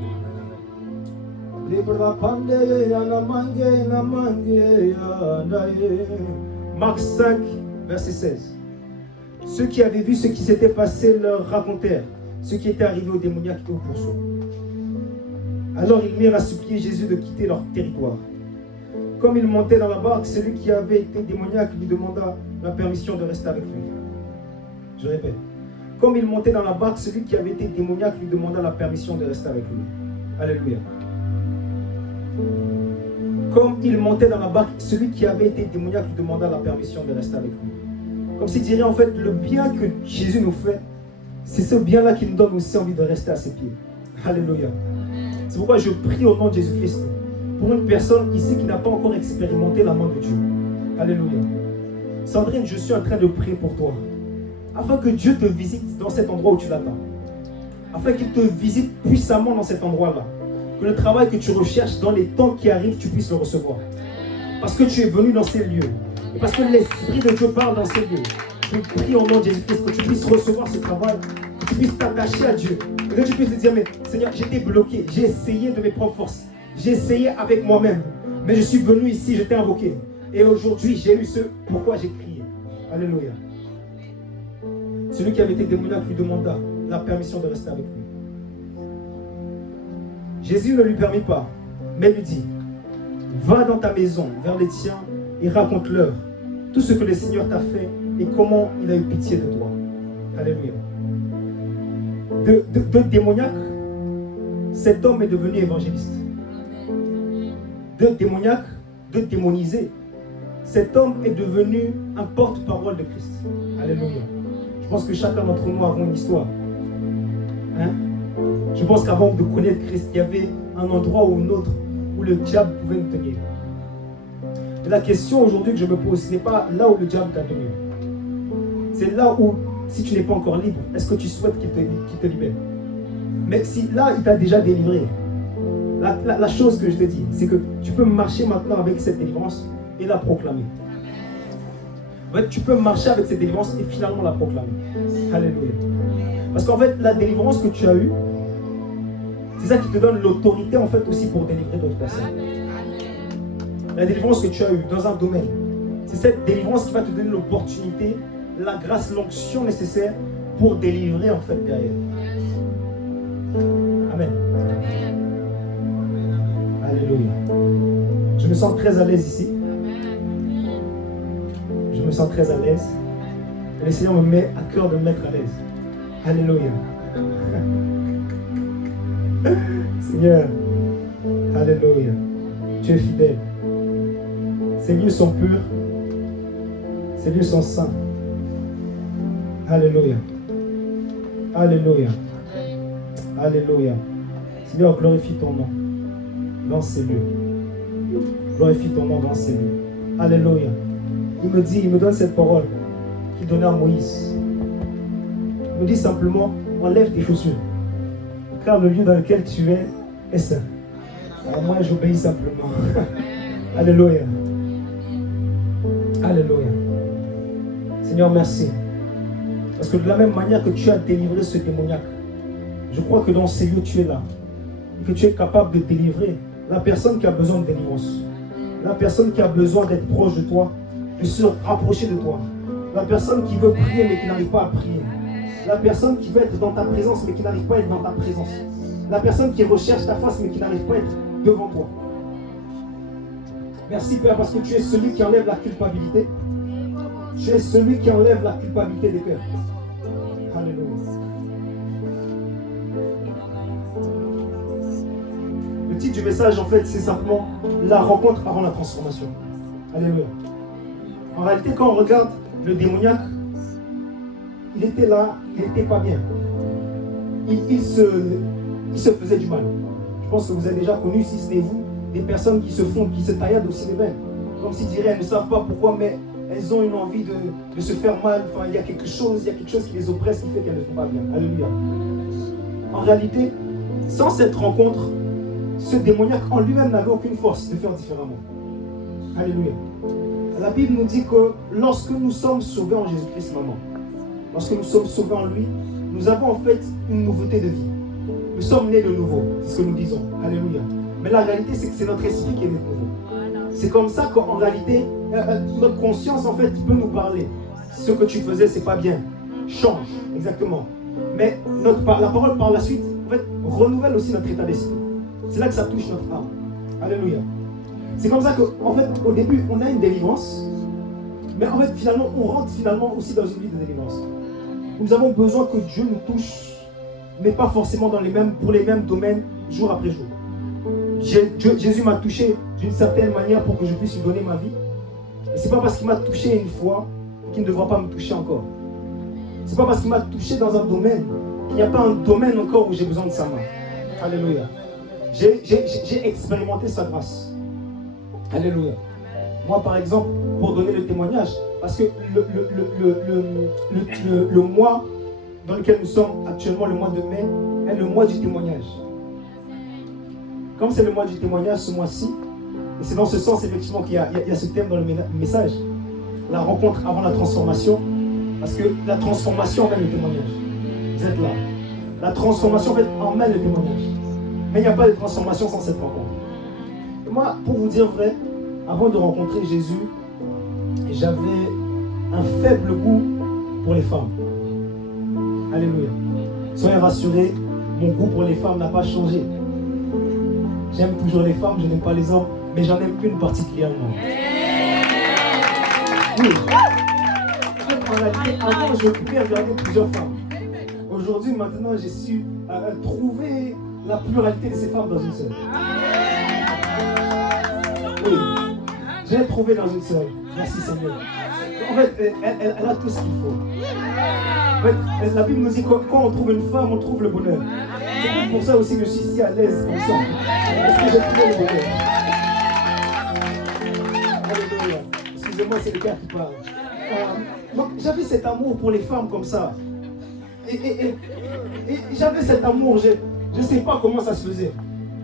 Marc 5, verset 16. Ceux qui avaient vu ce qui s'était passé leur racontèrent ce qui était arrivé aux démoniaques et aux pourceaux. Alors ils mirent à supplier Jésus de quitter leur territoire. Comme il montait dans la barque, celui qui avait été démoniaque lui demanda la permission de rester avec lui. Je répète. Comme il montait dans la barque, celui qui avait été démoniaque lui demanda la permission de rester avec lui. Alléluia. Comme il montait dans la barque, celui qui avait été démoniaque lui demanda la permission de rester avec lui. Comme s'il dirait en fait, le bien que Jésus nous fait, c'est ce bien-là qui nous donne aussi envie de rester à ses pieds. Alléluia. C'est pourquoi je prie au nom de Jésus-Christ pour une personne ici qui n'a pas encore expérimenté la main de Dieu. Alléluia. Sandrine, je suis en train de prier pour toi, afin que Dieu te visite dans cet endroit où tu l'attends. Afin qu'il te visite puissamment dans cet endroit-là. Que le travail que tu recherches dans les temps qui arrivent, tu puisses le recevoir. Parce que tu es venu dans ces lieux. Et parce que l'Esprit de Dieu parle dans ces lieux. Je prie au nom de Jésus-Christ que tu puisses recevoir ce travail, que tu puisses t'attacher à Dieu. Et que tu puisses te dire, mais Seigneur, j'étais bloqué. J'ai essayé de mes propres forces. J'ai essayé avec moi-même. Mais je suis venu ici, je t'ai invoqué. Et aujourd'hui, j'ai eu ce pourquoi j'ai crié. Alléluia. Celui qui avait été démoniaque lui demanda la permission de rester avec lui. Jésus ne lui permit pas, mais lui dit, va dans ta maison vers les tiens et raconte-leur tout ce que le Seigneur t'a fait et comment il a eu pitié de toi. Alléluia. De démoniaque, cet homme est devenu évangéliste. De démoniaque, de démonisé, cet homme est devenu un porte-parole de Christ. Alléluia. Je pense que chacun d'entre nous avons une histoire. Hein? Je pense qu'avant de connaître Christ, il y avait un endroit ou un autre où le diable pouvait nous tenir. Et la question aujourd'hui que je me pose, ce n'est pas là où le diable t'a tenu. C'est là où, si tu n'es pas encore libre, est-ce que tu souhaites qu'il te libère? Mais si là, il t'a déjà délivré, la chose que je te dis, c'est que tu peux marcher maintenant avec cette délivrance et la proclamer. En fait, tu peux marcher avec cette délivrance et finalement la proclamer. Alléluia. Parce qu'en fait, la délivrance que tu as eue, c'est ça qui te donne l'autorité en fait aussi pour délivrer d'autres personnes. La délivrance que tu as eue dans un domaine, c'est cette délivrance qui va te donner l'opportunité, la grâce, l'onction nécessaire pour délivrer en fait derrière. Amen. Alléluia. Je me sens très à l'aise ici. Je me sens très à l'aise. Et le Seigneur me met à cœur de me mettre à l'aise. Alléluia. Seigneur, alléluia. Tu es fidèle. Ces lieux sont purs. Ces lieux sont saints. Alléluia. Alléluia. Alléluia. Seigneur, glorifie ton nom dans ces lieux. Glorifie ton nom dans ces lieux. Alléluia. Il me donne cette parole qu'il donnait à Moïse. Il me dit simplement, enlève tes chaussures, car le lieu dans lequel tu es est saint. Alors moi, j'obéis simplement. Alléluia. Alléluia. Seigneur, merci. Parce que de la même manière que tu as délivré ce démoniaque, je crois que dans ces lieux, tu es là. Et que tu es capable de délivrer la personne qui a besoin de délivrance. La personne qui a besoin d'être proche de toi, de se rapprocher de toi. La personne qui veut prier mais qui n'arrive pas à prier. La personne qui veut être dans ta présence mais qui n'arrive pas à être dans ta présence. La personne qui recherche ta face mais qui n'arrive pas à être devant toi. Merci Père parce que tu es celui qui enlève la culpabilité. Tu es celui qui enlève la culpabilité des cœurs. Alléluia. Le titre du message en fait c'est simplement la rencontre avant la transformation. Alléluia. En réalité quand on regarde le démoniaque, il était là, il n'était pas bien. Il se faisait du mal. Je pense que vous avez déjà connu, si ce n'est vous, des personnes qui se tailladent aussi les veines. Comme s'ils diraient, elles ne savent pas pourquoi, mais elles ont une envie de se faire mal. Enfin, il y a quelque chose qui les oppresse qui fait qu'elles ne sont pas bien. Alléluia. En réalité, sans cette rencontre, ce démoniaque en lui-même n'avait aucune force de faire différemment. Alléluia. La Bible nous dit que lorsque nous sommes sauvés en Jésus-Christ, maman, lorsque nous sommes sauvés en lui, nous avons en fait une nouveauté de vie. Nous sommes nés de nouveau, c'est ce que nous disons. Alléluia. Mais la réalité, c'est que c'est notre esprit qui est né de nouveau. C'est comme ça qu'en réalité, notre conscience en fait peut nous parler. Ce que tu faisais, c'est pas bien. Change, exactement. Mais la parole par la suite, en fait, renouvelle aussi notre état d'esprit. C'est là que ça touche notre âme. Alléluia. C'est comme ça qu'en fait, au début, on a une délivrance. Mais en fait, finalement, on rentre aussi dans une vie de délivrance. Nous avons besoin que Dieu nous touche, mais pas forcément pour les mêmes domaines, jour après jour. Jésus m'a touché d'une certaine manière pour que je puisse lui donner ma vie. Et c'est pas parce qu'il m'a touché une fois qu'il ne devra pas me toucher encore. C'est pas parce qu'il m'a touché dans un domaine qu'il n'y a pas un domaine encore où j'ai besoin de sa main. Alléluia. J'ai expérimenté sa grâce. Alléluia. Moi, par exemple, pour donner le témoignage, parce que le mois dans lequel nous sommes actuellement, le mois de mai, est le mois du témoignage. Comme c'est le mois du témoignage ce mois-ci, et c'est dans ce sens effectivement qu'il y a ce thème dans le message, la rencontre avant la transformation, parce que la transformation emmène le témoignage. Vous êtes là. La transformation en fait emmène le témoignage. Mais il n'y a pas de transformation sans cette rencontre. Et moi, pour vous dire vrai, avant de rencontrer Jésus, j'avais un faible goût pour les femmes. Alléluia. Soyez rassurés, mon goût pour les femmes n'a pas changé. J'aime toujours les femmes, je n'aime pas les hommes, mais j'en aime une particulièrement. Oui. En réalité, avant, je pouvais regarder plusieurs femmes. Aujourd'hui, maintenant, j'ai su trouver la pluralité de ces femmes dans une seule. Oui. J'ai trouvé dans une seule. Merci Seigneur. En fait, elle a tout ce qu'il faut. En fait, la Bible nous dit que quand on trouve une femme, on trouve le bonheur. C'est pour ça aussi que je suis si à l'aise comme ça. Parce que j'ai trouvé le bonheur. Alléluia. Excusez-moi, c'est le cœur qui parle. Donc, j'avais cet amour pour les femmes comme ça. Et j'avais cet amour, je ne sais pas comment ça se faisait.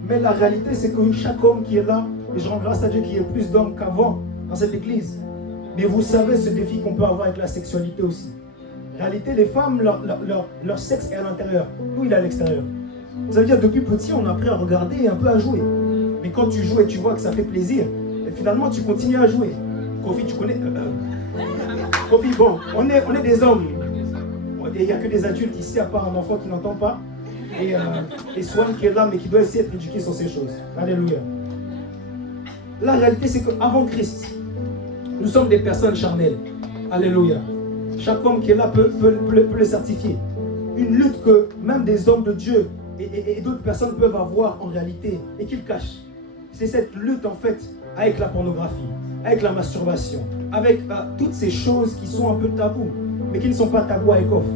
Mais la réalité, c'est que chaque homme qui est là, et je rends grâce à Dieu qu'il y ait plus d'hommes qu'avant dans cette église. Mais vous savez ce défi qu'on peut avoir avec la sexualité aussi. En réalité, les femmes, leur sexe est à l'intérieur. Nous, il est à l'extérieur. Ça veut dire depuis petit, on a appris à regarder et un peu à jouer. Mais quand tu joues et tu vois que ça fait plaisir, et finalement, tu continues à jouer. Kofi, tu connais Kofi, bon, on est des hommes. Il n'y a que des adultes ici, à part un enfant qui n'entend pas. Et Swan qui est là, mais qui doit essayer d'être éduqué sur ces choses. Alléluia. La réalité, c'est qu'avant Christ, nous sommes des personnes charnelles. Alléluia. Chaque homme qui est là peut le certifier. Une lutte que même des hommes de Dieu et d'autres personnes peuvent avoir en réalité et qu'ils cachent. C'est cette lutte en fait avec la pornographie, avec la masturbation, avec toutes ces choses qui sont un peu tabous, mais qui ne sont pas tabous avec offre.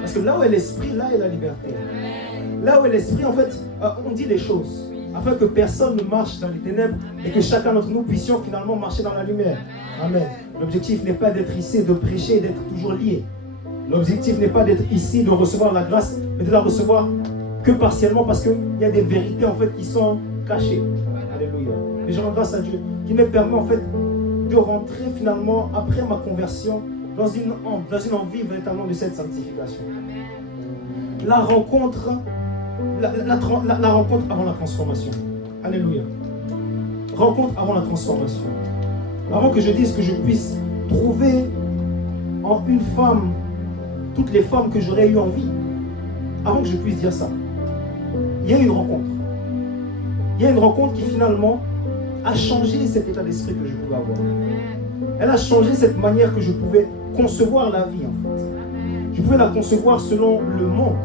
Parce que là où est l'esprit, là est la liberté. Là où est l'esprit, en fait, on dit les choses afin que personne ne marche dans les ténèbres et que chacun d'entre nous puissions finalement marcher dans la lumière. Amen. L'objectif n'est pas d'être ici, de prêcher et d'être toujours lié. L'objectif n'est pas d'être ici, de recevoir la grâce, mais de la recevoir que partiellement parce qu'il y a des vérités en fait qui sont cachées. Alléluia. Et je rends grâce à Dieu qui me permet en fait de rentrer finalement après ma conversion dans une envie véritablement de cette sanctification. La rencontre, la rencontre avant la transformation. Alléluia. Rencontre avant la transformation. Avant que je dise que je puisse trouver en une femme toutes les femmes que j'aurais eues en vie. Avant que je puisse dire ça, il y a une rencontre. Il y a une rencontre qui finalement a changé cet état d'esprit que je pouvais avoir. Elle a changé cette manière que je pouvais concevoir la vie en fait. Je pouvais la concevoir selon le monde.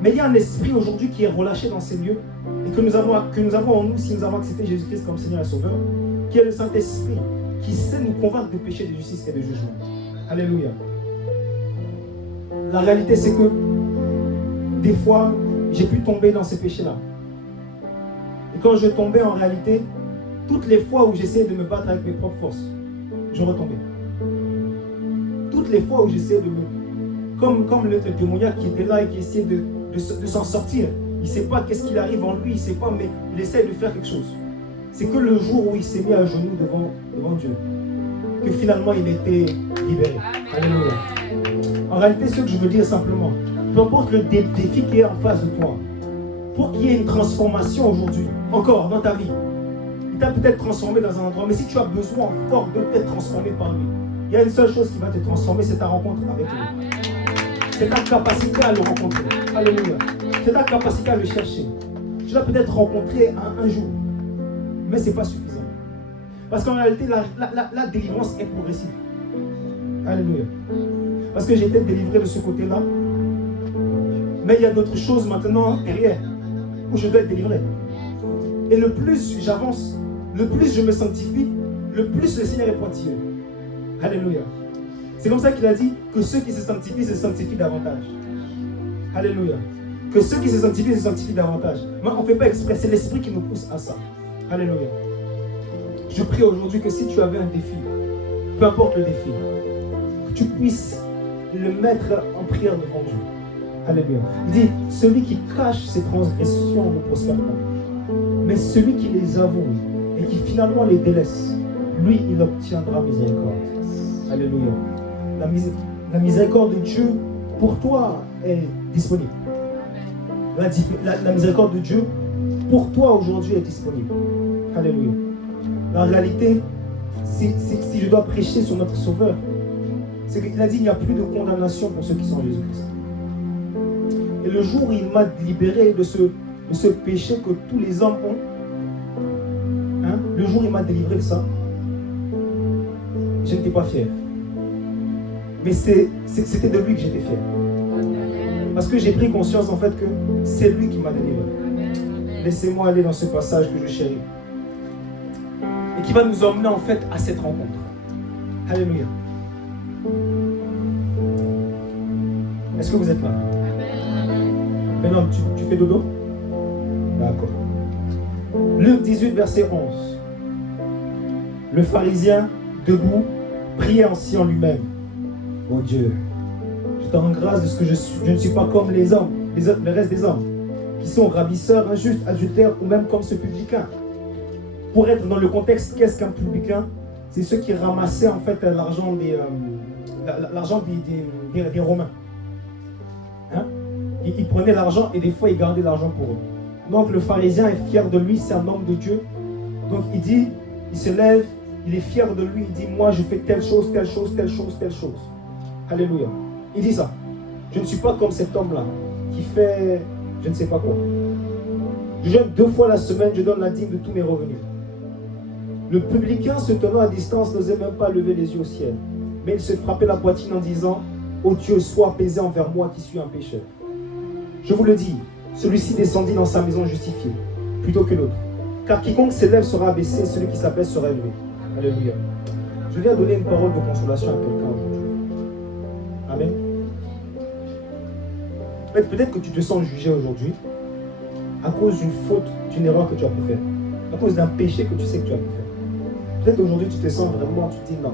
Mais il y a un esprit aujourd'hui qui est relâché dans ces lieux et que nous avons en nous si nous avons accepté Jésus-Christ comme Seigneur et Sauveur, qui est le Saint-Esprit, qui sait nous convaincre de péché, de justice et de jugement. Alléluia. La réalité c'est que des fois, j'ai pu tomber dans ces péchés-là. Et quand je tombais en réalité, toutes les fois où j'essayais de me battre avec mes propres forces, je retombais. Toutes les fois où j'essayais de me... Comme le démoniaque qui était là et qui essayait de s'en sortir. Il ne sait pas qu'est-ce qu'il arrive en lui, il ne sait pas, mais il essaie de faire quelque chose. C'est que le jour où il s'est mis à genoux devant Dieu, que finalement il a été libéré. Alléluia. En réalité, ce que je veux dire simplement, peu importe le défi qui est en face de toi, pour qu'il y ait une transformation aujourd'hui, encore dans ta vie, il t'a peut-être transformé dans un endroit, mais si tu as besoin encore de t'être transformé par lui, il y a une seule chose qui va te transformer, c'est ta rencontre avec lui. C'est ta capacité à le rencontrer. Alléluia. C'est ta capacité à le chercher. Tu l'as peut-être rencontré un jour, mais ce n'est pas suffisant. Parce qu'en réalité, la délivrance est progressive. Alléluia. Parce que j'ai été délivré de ce côté-là, mais il y a d'autres choses maintenant derrière où je dois être délivré. Et le plus j'avance, le plus je me sanctifie, le plus le Seigneur est pointilleux. Alléluia. C'est comme ça qu'il a dit que ceux qui se sanctifient davantage. Alléluia. Que ceux qui se sanctifient davantage. Mais on ne fait pas exprès, c'est l'Esprit qui nous pousse à ça. Alléluia. Je prie aujourd'hui que si tu avais un défi, peu importe le défi, que tu puisses le mettre en prière devant Dieu. Alléluia. Il dit, celui qui cache ses transgressions ne prospère pas. Mais celui qui les avoue et qui finalement les délaisse, lui, il obtiendra miséricorde. Alléluia. La miséricorde de Dieu pour toi est disponible. La miséricorde de Dieu pour toi aujourd'hui est disponible. Alléluia. La réalité, si je dois prêcher sur notre Sauveur, c'est qu'il a dit qu'il n'y a plus de condamnation pour ceux qui sont en Jésus-Christ. Et le jour où il m'a libéré de ce péché que tous les hommes ont, le jour où il m'a délivré de ça, je n'étais pas fier. Mais c'était de lui que j'étais fier. Parce que j'ai pris conscience en fait que c'est lui qui m'a délivré. Laissez-moi aller dans ce passage que je chéris. Et qui va nous emmener en fait à cette rencontre. Alléluia. Est-ce que vous êtes là? Maintenant, tu fais dodo? D'accord. Luc 18, verset 11. Le pharisien, debout, priait ainsi en lui-même. Oh Dieu, je te rends grâce de ce que je ne suis pas comme les hommes, le reste des hommes, qui sont ravisseurs, injustes, adultères, ou même comme ce publicain. Pour être dans le contexte, qu'est-ce qu'un publicain? C'est ceux qui ramassaient en fait l'argent des Romains. Ils prenaient l'argent et des fois ils gardaient l'argent pour eux. Donc le pharisien est fier de lui, c'est un homme de Dieu. Donc il se lève, il est fier de lui, il dit, moi je fais telle chose, telle chose, telle chose, telle chose. Alléluia. Il dit ça. Je ne suis pas comme cet homme-là qui fait je ne sais pas quoi. Je jeûne 2 fois la semaine, je donne la dîme de tous mes revenus. Le publicain se tenant à distance n'osait même pas lever les yeux au ciel. Mais il se frappait la poitrine en disant, ô Dieu, sois apaisé envers moi qui suis un pécheur. Je vous le dis, celui-ci descendit dans sa maison justifié, plutôt que l'autre. Car quiconque s'élève sera abaissé, celui qui s'abaisse sera élevé. Alléluia. Je viens donner une parole de consolation à quelqu'un aujourd'hui. Amen. Peut-être que tu te sens jugé aujourd'hui à cause d'une faute, d'une erreur que tu as pu faire. À cause d'un péché que tu sais que tu as pu faire. Peut-être aujourd'hui tu te sens vraiment, tu te dis non.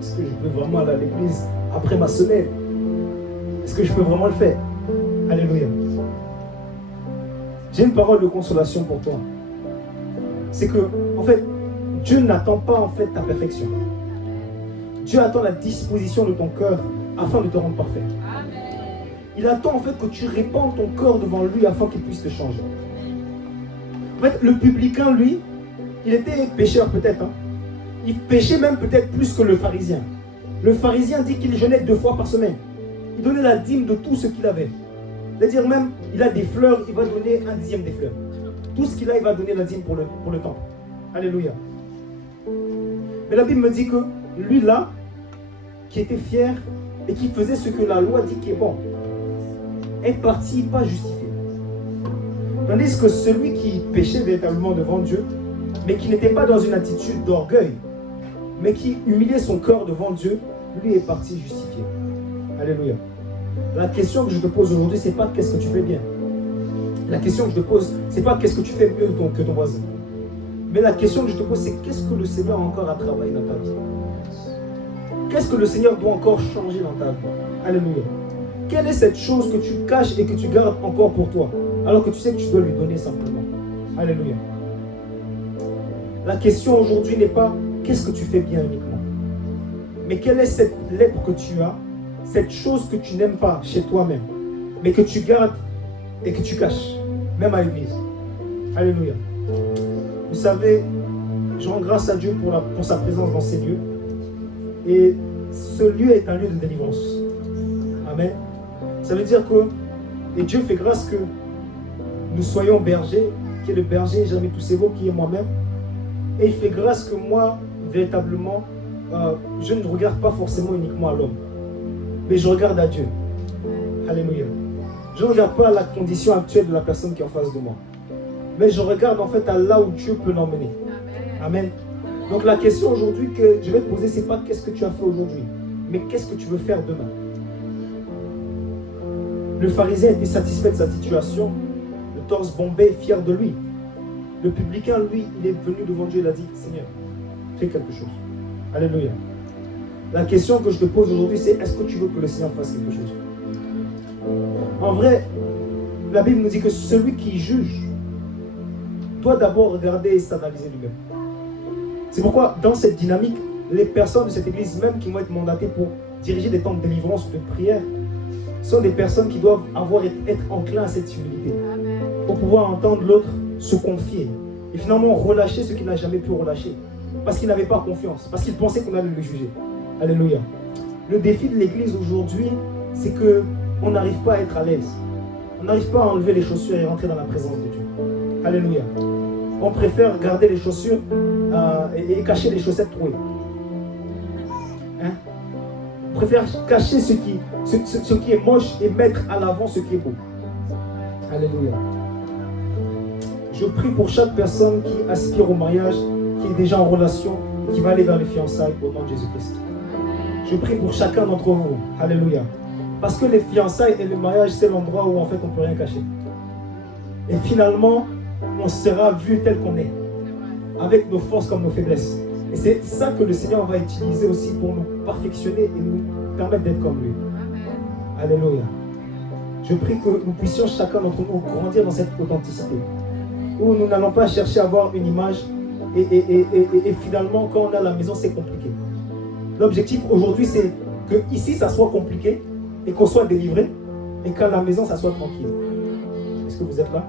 Est-ce que je peux vraiment aller à l'église après ma semaine? Est-ce que je peux vraiment le faire? Alléluia. J'ai une parole de consolation pour toi. C'est que, en fait, Dieu n'attend pas en fait ta perfection. Dieu attend la disposition de ton cœur afin de te rendre parfait. Il attend en fait que tu répandes ton cœur devant lui afin qu'il puisse te changer. En fait, le publicain, lui, il était pécheur peut-être. Hein. Il péchait même peut-être plus que le pharisien. Le pharisien dit qu'il jeûnait 2 fois par semaine. Il donnait la dîme de tout ce qu'il avait. C'est-à-dire même, il a des fleurs, il va donner 1/10 des fleurs. Tout ce qu'il a, il va donner la dîme pour le temple. Alléluia. Mais la Bible me dit que lui là, qui était fier et qui faisait ce que la loi dit qui est bon, est parti pas justifié. Tandis que celui qui péchait véritablement devant Dieu, mais qui n'était pas dans une attitude d'orgueil, mais qui humiliait son cœur devant Dieu, lui est parti justifié. Alléluia. La question que je te pose aujourd'hui, c'est pas qu'est-ce que tu fais bien. La question que je te pose, c'est pas qu'est-ce que tu fais mieux que ton voisin. Mais la question que je te pose, c'est qu'est-ce que le Seigneur a encore à travailler dans ta vie. Qu'est-ce que le Seigneur doit encore changer dans ta vie. Alléluia. Quelle est cette chose que tu caches et que tu gardes encore pour toi, alors que tu sais que tu dois lui donner simplement. Alléluia. La question aujourd'hui n'est pas qu'est-ce que tu fais bien uniquement, mais quelle est cette lèpre que tu as, cette chose que tu n'aimes pas chez toi-même, mais que tu gardes et que tu caches, même à l'église. Alléluia. Vous savez, je rends grâce à Dieu pour sa présence dans ces lieux. Et ce lieu est un lieu de délivrance. Amen. Ça veut dire que, et Dieu fait grâce que nous soyons bergers, qui est le berger, jamais tous ces mots, qui est moi-même. Et il fait grâce que moi, véritablement, je ne regarde pas forcément uniquement à l'homme, mais je regarde à Dieu. Alléluia. Je ne regarde pas à la condition actuelle de la personne qui est en face de moi, mais je regarde en fait à là où Dieu peut l'emmener. Amen. Donc la question aujourd'hui que je vais te poser, c'est pas qu'est-ce que tu as fait aujourd'hui, mais qu'est-ce que tu veux faire demain. Le pharisien était satisfait de sa situation, le torse bombé, fier de lui. Le publicain, lui, il est venu devant Dieu, il a dit, Seigneur, fais quelque chose. Alléluia. La question que je te pose aujourd'hui, c'est est-ce que tu veux que le Seigneur fasse quelque chose? En vrai, la Bible nous dit que celui qui juge doit d'abord regarder et s'analyser lui-même. C'est pourquoi, dans cette dynamique, les personnes de cette église, même qui vont être mandatées pour diriger des temps de délivrance ou de prière, sont des personnes qui doivent être enclins à cette humilité. Pour pouvoir entendre l'autre se confier. Et finalement relâcher ce qu'il n'a jamais pu relâcher. Parce qu'il n'avait pas confiance. Parce qu'il pensait qu'on allait le juger. Alléluia. Le défi de l'église aujourd'hui, c'est qu'on n'arrive pas à être à l'aise. On n'arrive pas à enlever les chaussures et rentrer dans la présence de Dieu. Alléluia. On préfère garder les chaussures et cacher les chaussettes trouées. Hein? On préfère cacher ce qui est moche et mettre à l'avant ce qui est beau. Alléluia. Je prie pour chaque personne qui aspire au mariage, qui est déjà en relation, qui va aller vers les fiançailles au nom de Jésus-Christ. Je prie pour chacun d'entre vous. Alléluia. Parce que les fiançailles et le mariage, c'est l'endroit où en fait on ne peut rien cacher. Et finalement, on sera vu tel qu'on est, avec nos forces comme nos faiblesses. Et c'est ça que le Seigneur va utiliser aussi pour nous perfectionner et nous permettre d'être comme lui. Alléluia. Je prie que nous puissions chacun d'entre nous grandir dans cette authenticité, où nous n'allons pas chercher à avoir une image et finalement quand on est à la maison c'est compliqué. L'objectif aujourd'hui c'est que ici ça soit compliqué et qu'on soit délivré et qu'à la maison ça soit tranquille. Est-ce que vous êtes là?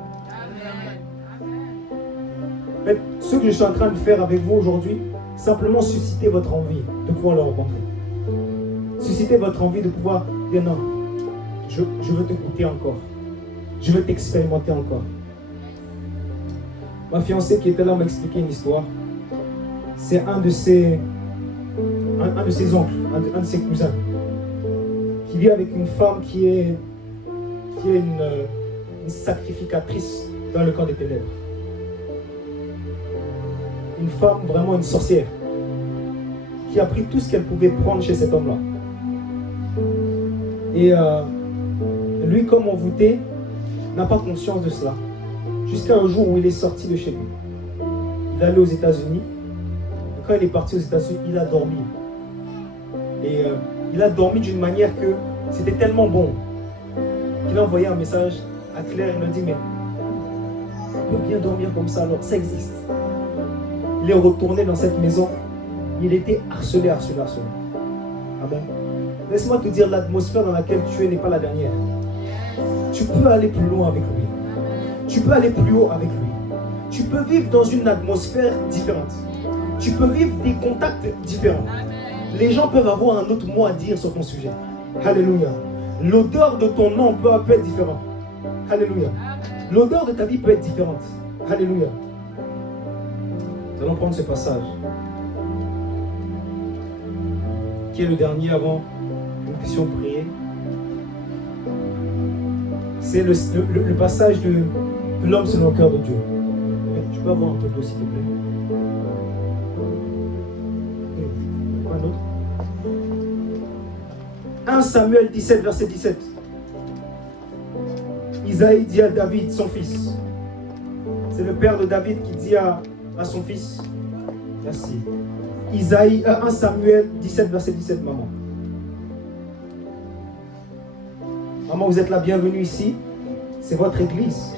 Mais ce que je suis en train de faire avec vous aujourd'hui, simplement susciter votre envie de pouvoir le rencontrer. Susciter votre envie de pouvoir dire non, je veux te goûter encore. Je veux t'expérimenter encore. Ma fiancée qui était là m'a expliqué une histoire. C'est un de ses oncles, un de ses cousins, qui vit avec une femme qui est une sacrificatrice dans le camp des ténèbres. Une femme, vraiment une sorcière, qui a pris tout ce qu'elle pouvait prendre chez cet homme-là. Et lui, comme envoûté, n'a pas conscience de cela. Jusqu'à un jour où il est sorti de chez lui. Il est allé aux États-Unis. Quand il est parti aux États-Unis, il a dormi. Et il a dormi d'une manière que c'était tellement bon qu'il a envoyé un message à Claire. Il lui a dit, mais on peut bien dormir comme ça, alors ça existe. Il est retourné dans cette maison. Il était harcelé. Amen. Laisse-moi te dire, l'atmosphère dans laquelle tu es n'est pas la dernière. Tu peux aller plus loin avec lui. Tu peux aller plus haut avec lui. Tu peux vivre dans une atmosphère différente. Tu peux vivre des contacts différents. Les gens peuvent avoir un autre mot à dire sur ton sujet. Alléluia. L'odeur de ton nom peut être différente. Alléluia. L'odeur de ta vie peut être différente. Alléluia. Nous allons prendre ce passage. Qui est le dernier avant que nous puissions prier. C'est le passage de l'homme selon le cœur de Dieu. Tu peux avoir un peu d'eau s'il te plaît. Un autre. 1 Samuel 17, verset 17. Isaïe dit à David, son fils. C'est le père de David qui dit à son fils. Merci. 1 Samuel 17, verset 17, maman. Maman, vous êtes la bienvenue ici. C'est votre église.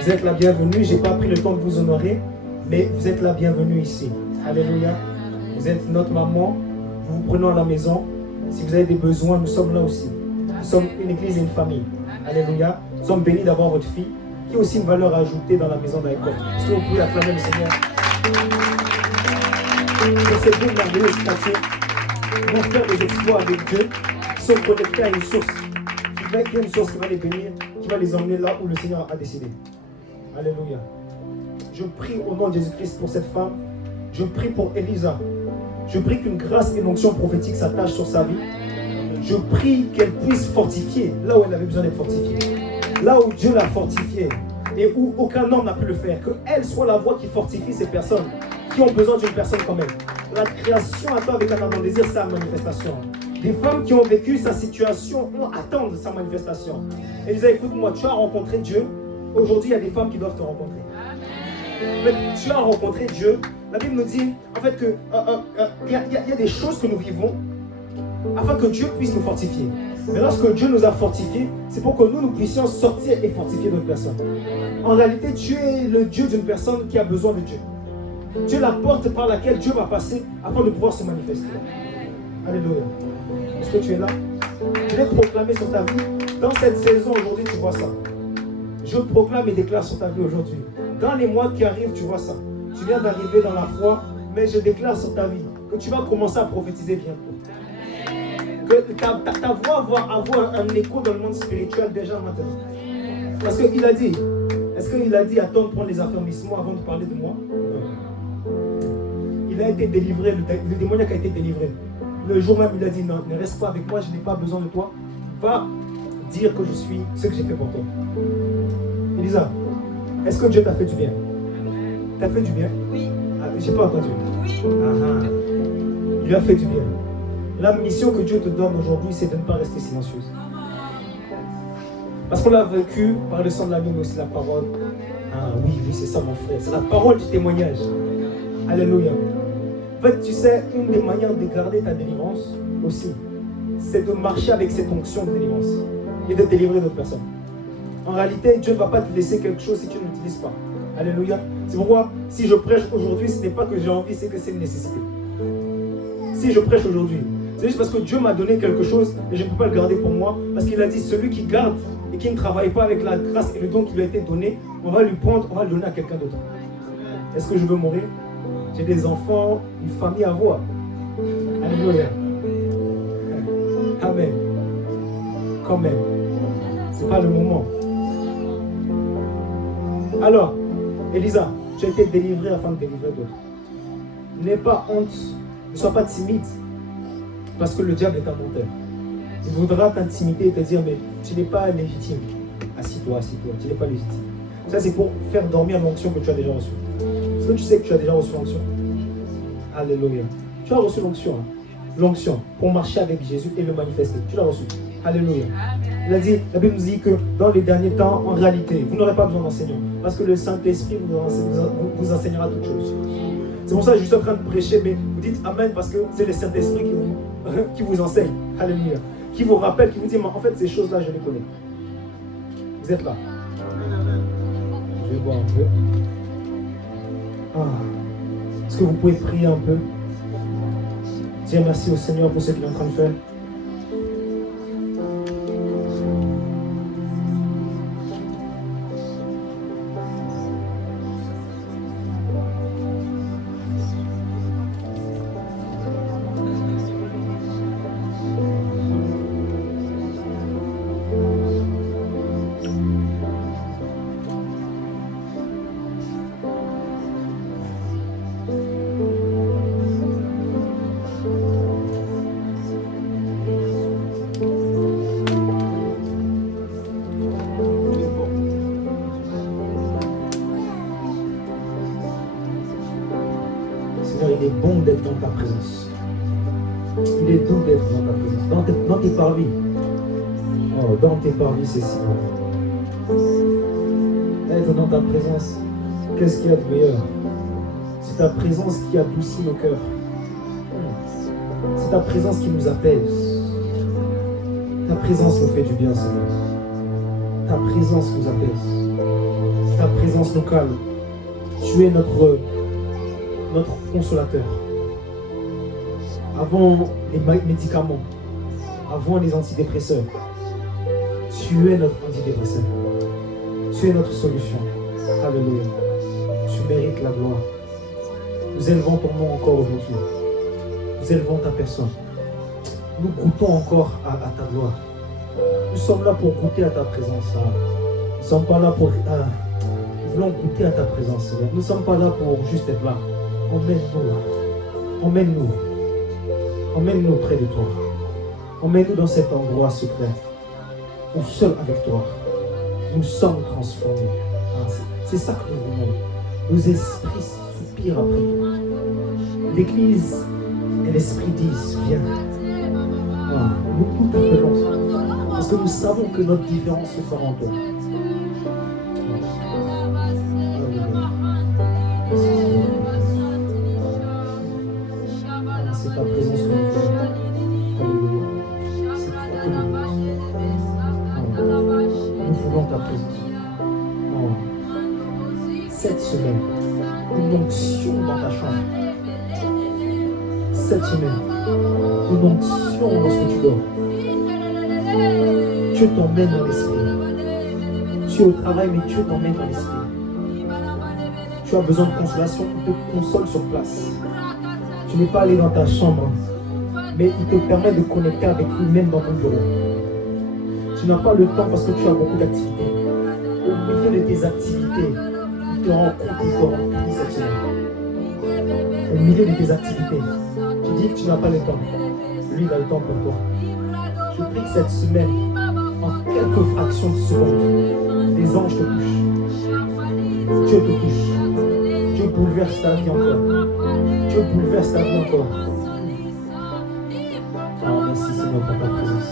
Vous êtes la bienvenue. Je n'ai pas pris le temps de vous honorer, mais vous êtes la bienvenue ici. Alléluia. Vous êtes notre maman. Nous vous prenons à la maison. Si vous avez des besoins, nous sommes là aussi. Nous sommes une église et une famille. Alléluia. Nous sommes bénis d'avoir votre fille, qui a aussi une valeur ajoutée dans la maison d'Aïkov. Est-ce que vous pouvez acclamer le Seigneur? Pour cette bonne merveilleuse créature, ils vont faire des exploits avec Dieu, qui sont connectés à une source. Qui va être une source qui va les bénir, qui va les emmener là où le Seigneur a décidé. Alléluia. Je prie au nom de Jésus-Christ pour cette femme. Je prie pour Elisa. Je prie qu'une grâce et une onction prophétique s'attachent sur sa vie. Je prie qu'elle puisse fortifier là où elle avait besoin d'être fortifiée. Là où Dieu l'a fortifiée et où aucun homme n'a pu le faire. Qu'elle soit la voix qui fortifie ces personnes qui ont besoin d'une personne comme elle. La création attend avec un désir sa manifestation. Des femmes qui ont vécu sa situation attendent sa manifestation. Elisa, écoute-moi, tu as rencontré Dieu. Aujourd'hui, il y a des femmes qui doivent te rencontrer. Mais tu as rencontré Dieu. La Bible nous dit en fait que il y a des choses que nous vivons afin que Dieu puisse nous fortifier. Mais lorsque Dieu nous a fortifiés, c'est pour que nous puissions sortir et fortifier d'autres personnes. En réalité, tu es le Dieu d'une personne qui a besoin de Dieu. Tu es la porte par laquelle Dieu va passer afin de pouvoir se manifester. Alléluia. Est-ce que tu es là? Je vais proclamer sur ta vie. Dans cette saison, aujourd'hui, tu vois ça. Je proclame et déclare sur ta vie aujourd'hui. Dans les mois qui arrivent, tu vois ça. Tu viens d'arriver dans la foi, mais je déclare sur ta vie que tu vas commencer à prophétiser bientôt. Que ta voix va avoir un écho dans le monde spirituel déjà maintenant. Parce qu'il a dit, est-ce qu'il a dit attends de prendre les affermissements avant de parler de moi? Il a été délivré, le démoniaque a été délivré. Le jour même, il a dit non, ne reste pas avec moi, je n'ai pas besoin de toi. Va dire que je suis ce que j'ai fait pour toi. Elisa, est-ce que Dieu t'a fait du bien? T'as fait du bien? Oui. Ah, j'ai pas entendu. Oui. Il lui a fait du bien. La mission que Dieu te donne aujourd'hui, c'est de ne pas rester silencieuse. Parce qu'on l'a vécu par le sang de l'agneau, mais aussi la parole. Ah oui, c'est ça mon frère. C'est la parole du témoignage. Alléluia. En fait, tu sais, une des manières de garder ta délivrance aussi, c'est de marcher avec cette onction de délivrance et de délivrer d'autres personnes. En réalité, Dieu ne va pas te laisser quelque chose si tu ne l'utilises pas. Alléluia. C'est pourquoi, si je prêche aujourd'hui, ce n'est pas que j'ai envie, c'est que c'est une nécessité. Si je prêche aujourd'hui, c'est juste parce que Dieu m'a donné quelque chose et je ne peux pas le garder pour moi. Parce qu'il a dit, celui qui garde et qui ne travaille pas avec la grâce et le don qui lui a été donné, on va lui prendre, on va le donner à quelqu'un d'autre. Est-ce que je veux mourir? J'ai des enfants, une famille à voir. Alléluia. Amen. Quand même. Ce n'est pas le moment. Alors, Elisa, tu as été délivrée afin de délivrer d'autres. N'aie pas honte, ne sois pas timide, parce que le diable est un menteur. Il voudra t'intimider et te dire, mais tu n'es pas légitime. Assis-toi, tu n'es pas légitime. Ça, c'est pour faire dormir l'onction que tu as déjà reçue. Est-ce que tu sais que tu as déjà reçu l'onction? Alléluia. Tu as reçu l'onction. L'onction pour marcher avec Jésus et le manifester. Tu l'as reçu. Alléluia. Il a dit, la Bible nous dit que dans les derniers temps, en réalité, vous n'aurez pas besoin d'enseignants. Parce que le Saint-Esprit vous enseignera toutes choses. C'est pour ça que je suis en train de prêcher, mais vous dites Amen parce que c'est le Saint-Esprit qui vous enseigne. Alléluia. Qui vous rappelle, qui vous dit, mais en fait, ces choses-là, je les connais. Vous êtes là. Je vais boire un peu. Est-ce que vous pouvez prier un peu? Dis merci au Seigneur pour ce qu'il est en train de faire. Il est bon d'être dans ta présence. Il est doux d'être dans ta présence. Dans tes parvis. Oh, dans tes parvis, c'est si bon. Être dans ta présence, qu'est-ce qu'il y a de meilleur? C'est ta présence qui adoucit nos cœurs. C'est ta présence qui nous apaise. Ta présence nous fait du bien, Seigneur. Ta présence nous apaise. Ta présence nous calme. Tu es notre consolateur. Avant les médicaments, avant les antidépresseurs, tu es notre antidépresseur. Tu es notre solution. Alléluia. Tu mérites la gloire. Nous élevons ton nom encore aujourd'hui. Nous élevons ta personne. Nous goûtons encore à ta gloire. Nous sommes là pour goûter à ta présence. Nous ne sommes pas là pour... nous voulons goûter à ta présence, Seigneur. Nous ne sommes pas là pour juste être là. Emmène-nous. Emmène-nous. Emmène-nous près de toi. Emmène-nous dans cet endroit secret. Où seul avec toi, nous sommes transformés. C'est ça que nous voulons. Nos esprits soupirent après toi. L'Église et l'Esprit disent, viens. Nous t'appelons. Parce que nous savons que notre différence se fera en toi. C'est ta présence que nous voulons. Nous voulons ta présence. Cette semaine, une onction dans ta chambre. Cette semaine, une onction lorsque tu dors. Dieu t'emmène dans l'esprit. Tu es au travail, mais Dieu t'emmène dans l'esprit. Tu as besoin de consolation, il te console sur place. Tu n'es pas allé dans ta chambre, mais il te permet de connecter avec lui-même dans ton bureau. Tu n'as pas le temps parce que tu as beaucoup d'activités. Au milieu de tes activités, il te rencontre, il te remplit cette semaine. Au milieu de tes activités, tu dis que tu n'as pas le temps. Lui, il a le temps pour toi. Je prie que cette semaine, en quelques fractions de secondes, les anges te touchent. Dieu te touche. Dieu bouleverse ta vie encore. Dieu bouleverse ta vie encore. Oh, merci Seigneur pour ta présence.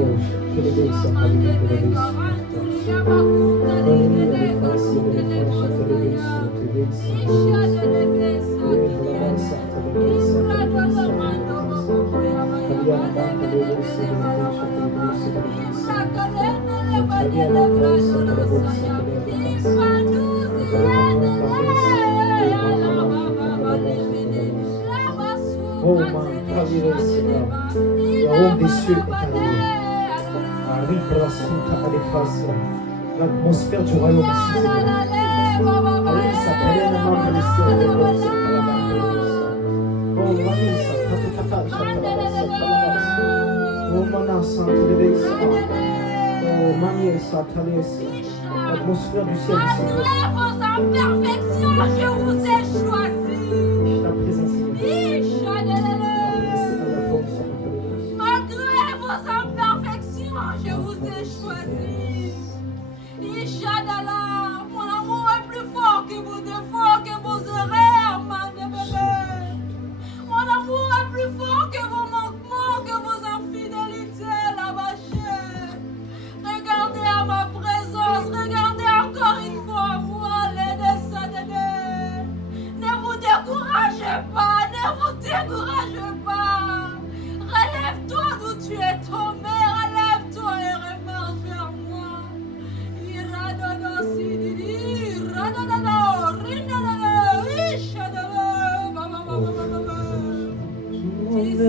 Oh, je te bénis, ça, alléluia, je te bénis. Oh, man, le royaume des cieux est arrivé. L'atmosphère du royaume ici, Seigneur. L'atmosphère du ciel ici. Malgré vos imperfections, je vous ai choisi. Ta présence, Malgré vos imperfections, je vous ai choisi. Ishadala, mon amour est plus fort que vos défauts, que vos erreurs, ma bébé. Mon amour est plus fort que vos manquements, que vos infidélités, la vache. Regardez à ma présence, regardez encore une fois moi, les descendants. Ne vous Je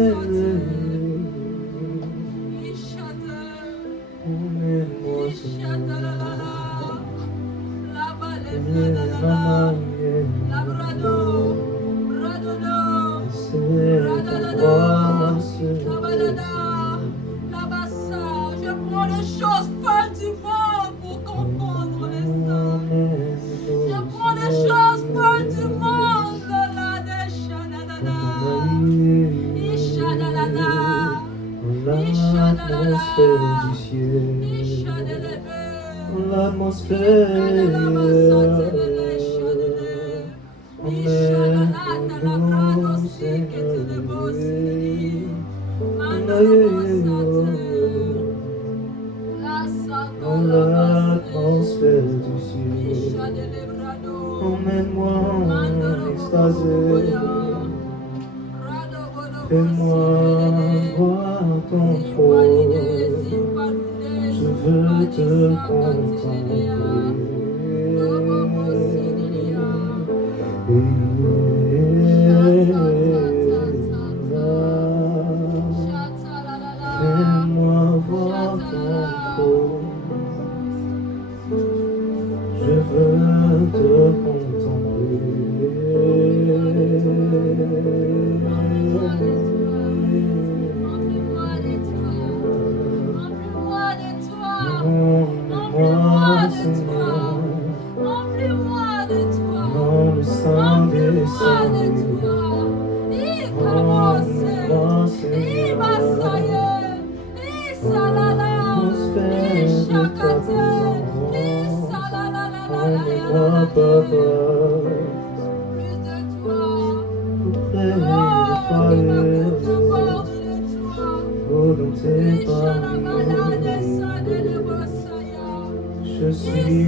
prends les choses folles du monde pour confondre les hommes. Je prends les choses folles du monde. L'atmosphère du ciel, emmène-moi en extase, fais-moi voir ton trône, je veux te contempler. Fais-moi voir ton trône. Je veux te contempler. Remplis-moi de toi. Remplis-moi de toi. Dans le sein des saints. Remplis-moi, Papa, Plus de toi. près de toi, dans tes je suis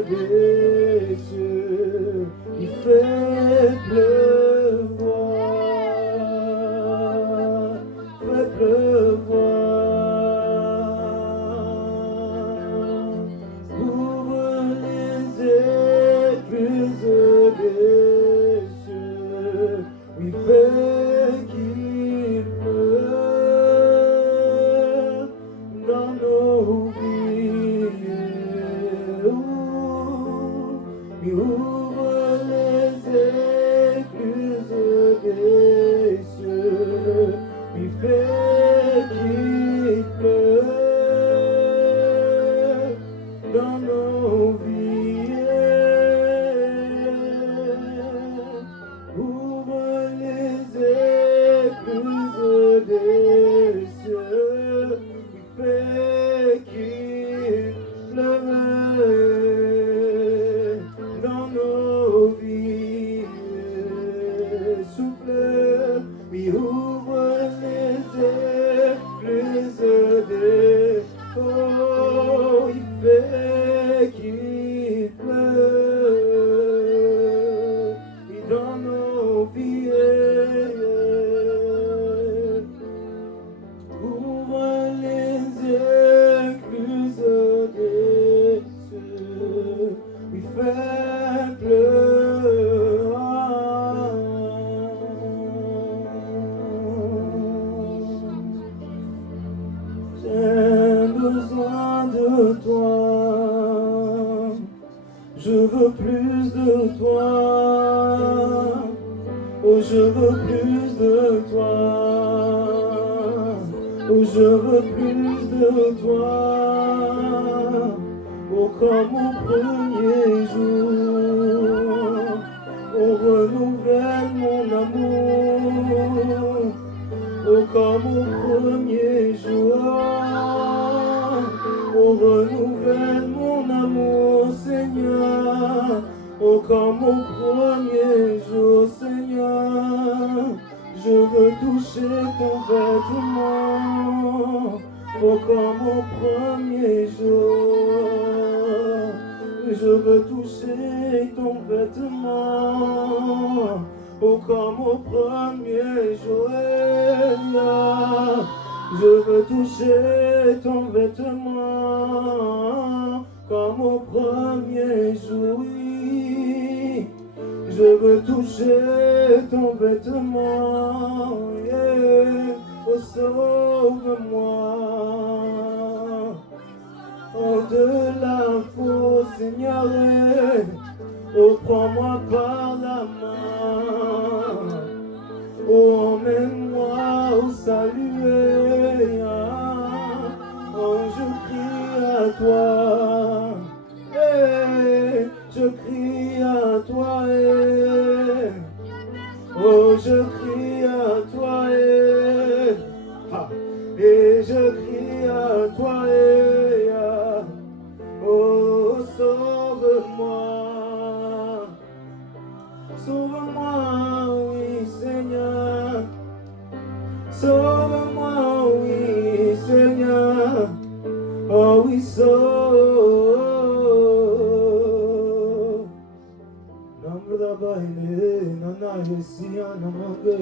de dans nos vies. Ouvre les écluses des cieux, fais qu'il pleuve dans nos vies. Souffle, oui, ouvre les écluses des oh, il fait qu'il pleuve dans nos vies. Ouvre les écluses des cieux, il fait pleuvoir. J'ai besoin de toi, je veux plus de toi, oh je veux plus de toi, oh je veux plus de toi, oh comme au premier jour, oh renouvelle mon amour, oh comme au premier jour, oh renouvelle mon amour Seigneur, oh comme au premier jour Seigneur, je veux toucher ton vêtement, oh comme au premier jour, je veux toucher ton vêtement, oh comme au premier jour, je veux toucher ton vêtement, comme au premier jour, oui. Je veux toucher ton vêtement, yeah. Oh sauve-moi, oh de la faute Seigneur, oh prends-moi par la main, oh emmène-moi au salut, oh je crie à toi, je crie à toi, oh je crie à toi, et je crie à toi, oh sauve-moi, sauve-moi, oui Seigneur, sauve-moi, oui Seigneur, oh oui sauve. Namra baile nana yesia namaga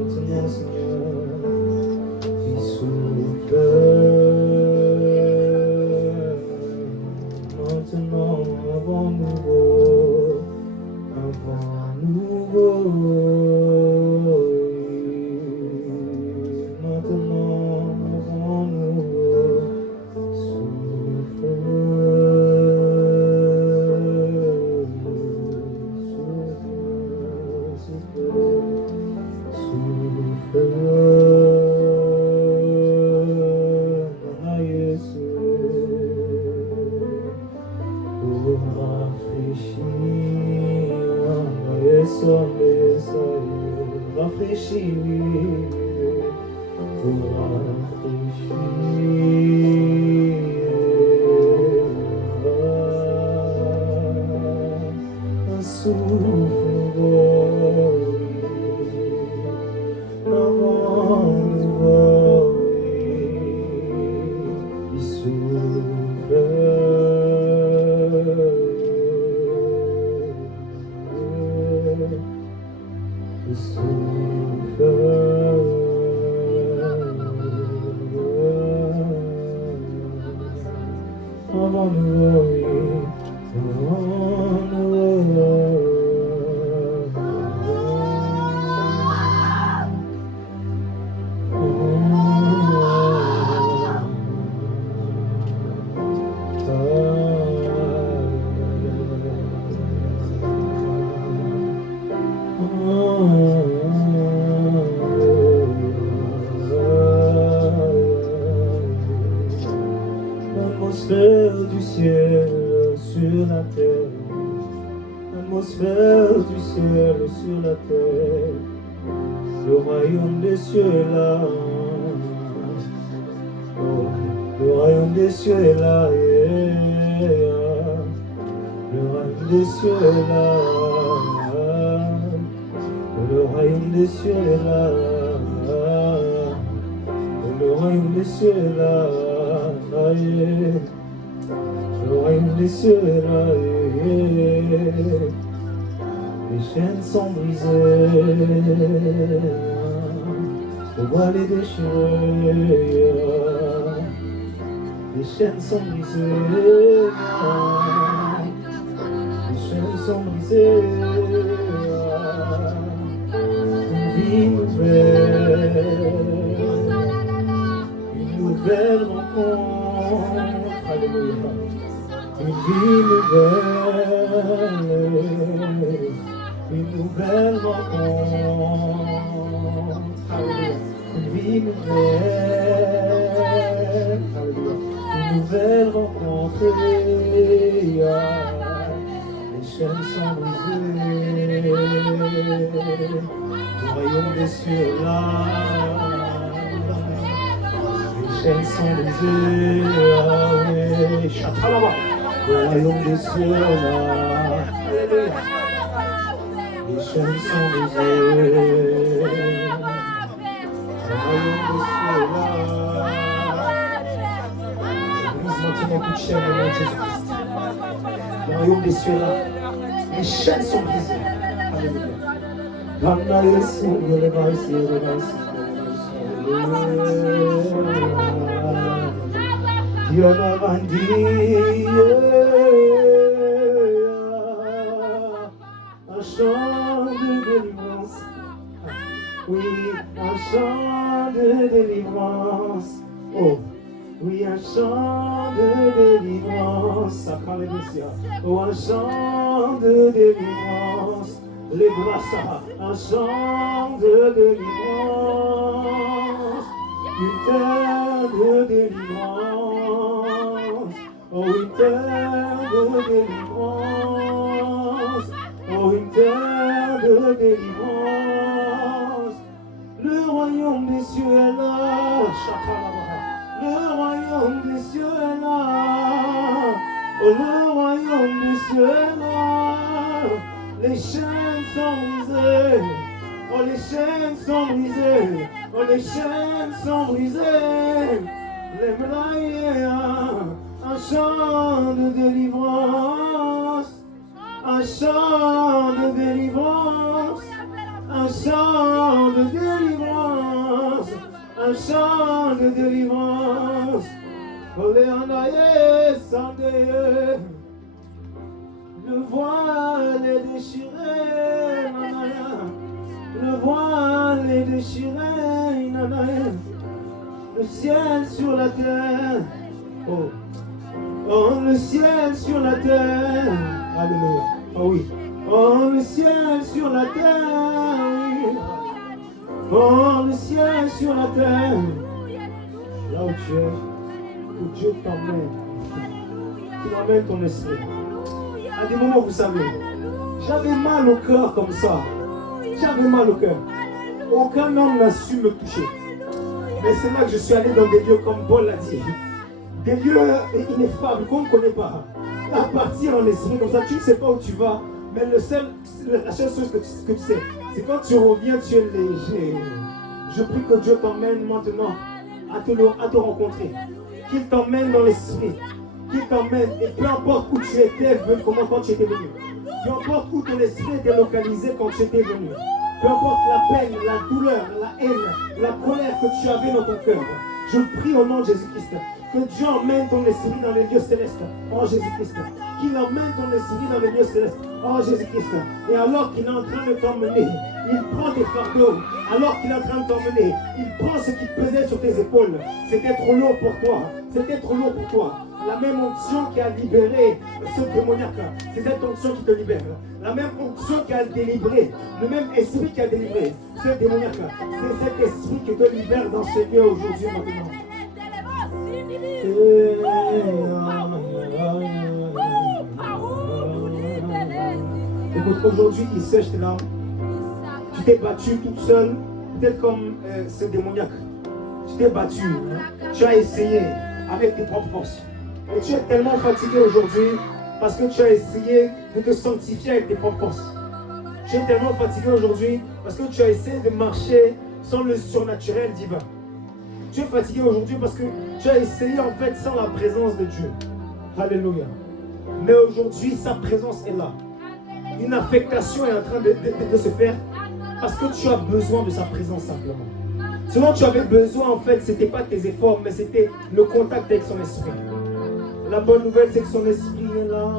maintenant Seigneur, il souffle. Maintenant, avant nouveau, maintenant, avant nouveau, souffle, rafraîchis, un souffle avant nouveau, il souffle. Avant nous, Atmosphère du ciel sur la terre. Atmosphère du ciel sur la terre. Le royaume des cieux est là. Oh, le royaume des cieux est là. Yeah. Le royaume des cieux est là. Le royaume des cieux est là. Le royaume des cieux est là. Yeah. Le royaume des cieux est là. Yeah. Les chaînes sont brisées. Le voile est déchiré. Les chaînes sont brisées. Les chaînes sont brisées. Une vie nouvelle. Une nouvelle rencontre. Alléluia. Une vie nouvelle. Une nouvelle rencontre. Alléluia. Une vie nouvelle. Une nouvelle rencontre. Les chaînes sont brisées. Le royaume des cieux est là. Les chaînes sont brisées. Oui. Chakalaba. Le royaume des cieux est là. Alléluia. Les chaînes sont brisées. Le royaume des cieux est là. L'église maintient un coup de chaîne au nom de Jésus-Christ. Le royaume des cieux est là. Les chaînes sont brisées. Alléluia. Un chant de délivrance. Oui, un chant de délivrance. Oh, oui, un chant de délivrance. Oh, un chant de délivrance. Les bras, un chant de délivrance. Une terre de délivrance. Oh, une terre de délivrance. Oh, une terre de délivrance. Le royaume des cieux est là. Le royaume des cieux est là. Oh, le royaume des cieux est là. Les chaînes sont brisées. Oh, les chaînes sont brisées. Oh, les chaînes sont brisées. Les médailles, un chant de délivrance. Un chant de délivrance. Un chant de délivrance. Un chant de délivrance. Oh, les anaïs, sandé. Le voile est déchiré, nanaya. Le voile est déchiré, nanaya. Le ciel sur la terre. Oh, oh, le ciel sur la terre. Alléluia. Oh oui. Oh, le ciel sur la terre. Oui. Oh, le ciel sur la terre. Là où tu es, où Dieu t'emmène. Tu emmènes ton esprit. À des moments, vous savez, j'avais mal au cœur comme ça. J'avais mal au cœur. Aucun homme n'a su me toucher. Mais c'est là que je suis allé dans des lieux comme Paul l'a dit. Des lieux ineffables qu'on ne connaît pas. À partir en esprit comme ça, tu ne sais pas où tu vas. Mais la seule chose que tu sais, c'est quand tu reviens, tu es léger. Je prie que Dieu t'emmène maintenant à te rencontrer. Qu'il t'emmène dans l'esprit. Qu'il t'emmène, et peu importe où tu étais, quand tu étais venu. Peu importe où ton esprit était localisé quand tu étais venu. Peu importe la peine, la douleur, la haine, la colère que tu avais dans ton cœur. Je prie au nom de Jésus-Christ que Dieu emmène ton esprit dans les lieux célestes en Jésus-Christ. Qu'il emmène ton esprit dans les lieux célestes en Jésus-Christ. Et alors qu'il est en train de t'emmener, il prend tes fardeaux. Alors qu'il est en train de t'emmener, il prend ce qui pesait sur tes épaules. C'était trop lourd pour toi. C'était trop lourd pour toi. La même onction qui a libéré ce démoniaque, c'est cette onction qui te libère. La même onction qui a délivré, le même esprit qui a délivré ce démoniaque, c'est cet esprit qui te libère dans ce lieu aujourd'hui maintenant. Écoute, aujourd'hui, il sèche tes larmes. Tu t'es battu toute seule, peut-être comme ce démoniaque. Tu t'es battu, tu as essayé avec tes propres forces. Et tu es tellement fatigué aujourd'hui parce que tu as essayé de te sanctifier avec tes propres forces. Tu es tellement fatigué aujourd'hui parce que tu as essayé de marcher sans le surnaturel divin. Tu es fatigué aujourd'hui parce que tu as essayé en fait sans la présence de Dieu. Alléluia. Mais aujourd'hui, sa présence est là. Une affectation est en train de se faire parce que tu as besoin de sa présence simplement. Ce dont tu avais besoin en fait, ce n'était pas tes efforts, mais c'était le contact avec son esprit. La bonne nouvelle, c'est que son esprit est là.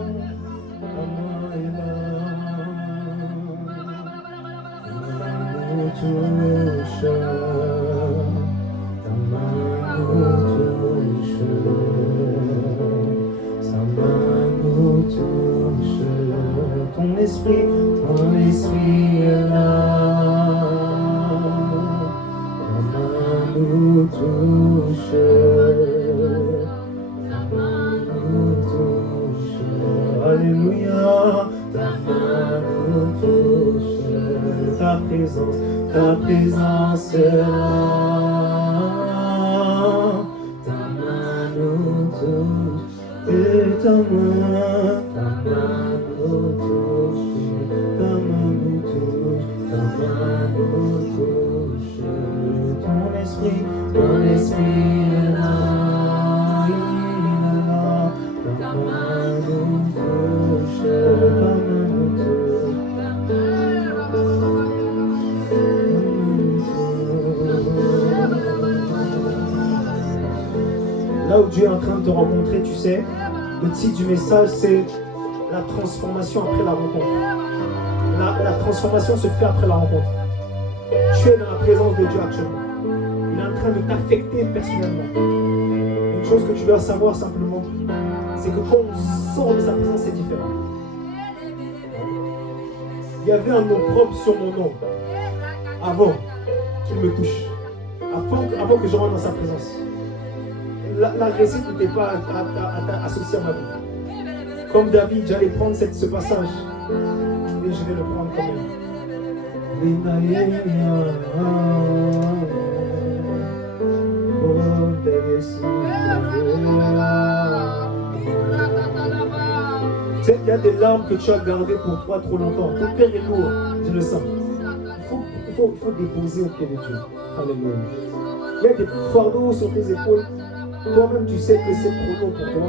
Ton esprit est là. Ta main nous touche. Ta main nous touche. Alléluia. Ta main nous touche. Ta présence est là. Ta main nous touche. Et ta main nous touche. Ta main nous touche. Ta main nous touche. Ton esprit est là. Ta main nous touche. Ta main nous touche. Là où Dieu est en train de te rencontrer, tu sais, le titre du message, c'est la transformation après la rencontre. La transformation se fait après la rencontre. Tu es dans la présence de Dieu actuellement. Il est en train de t'affecter personnellement. Une chose que tu dois savoir simplement, c'est que quand on sort de sa présence, c'est différent. Il y avait un nom propre sur mon nom avant qu'il me touche, avant que je rentre dans sa présence. La réussite n'était pas associée à ma vie. Comme David, j'allais prendre ce passage et je vais le prendre quand même. Tu sais, il y a des larmes que tu as gardées pour toi trop longtemps. Ton cœur est lourd, je le sens. Il faut déposer au pied de Dieu. Alléluia. Il y a des fardeaux sur tes épaules. Toi-même, tu sais que c'est trop lourd pour toi.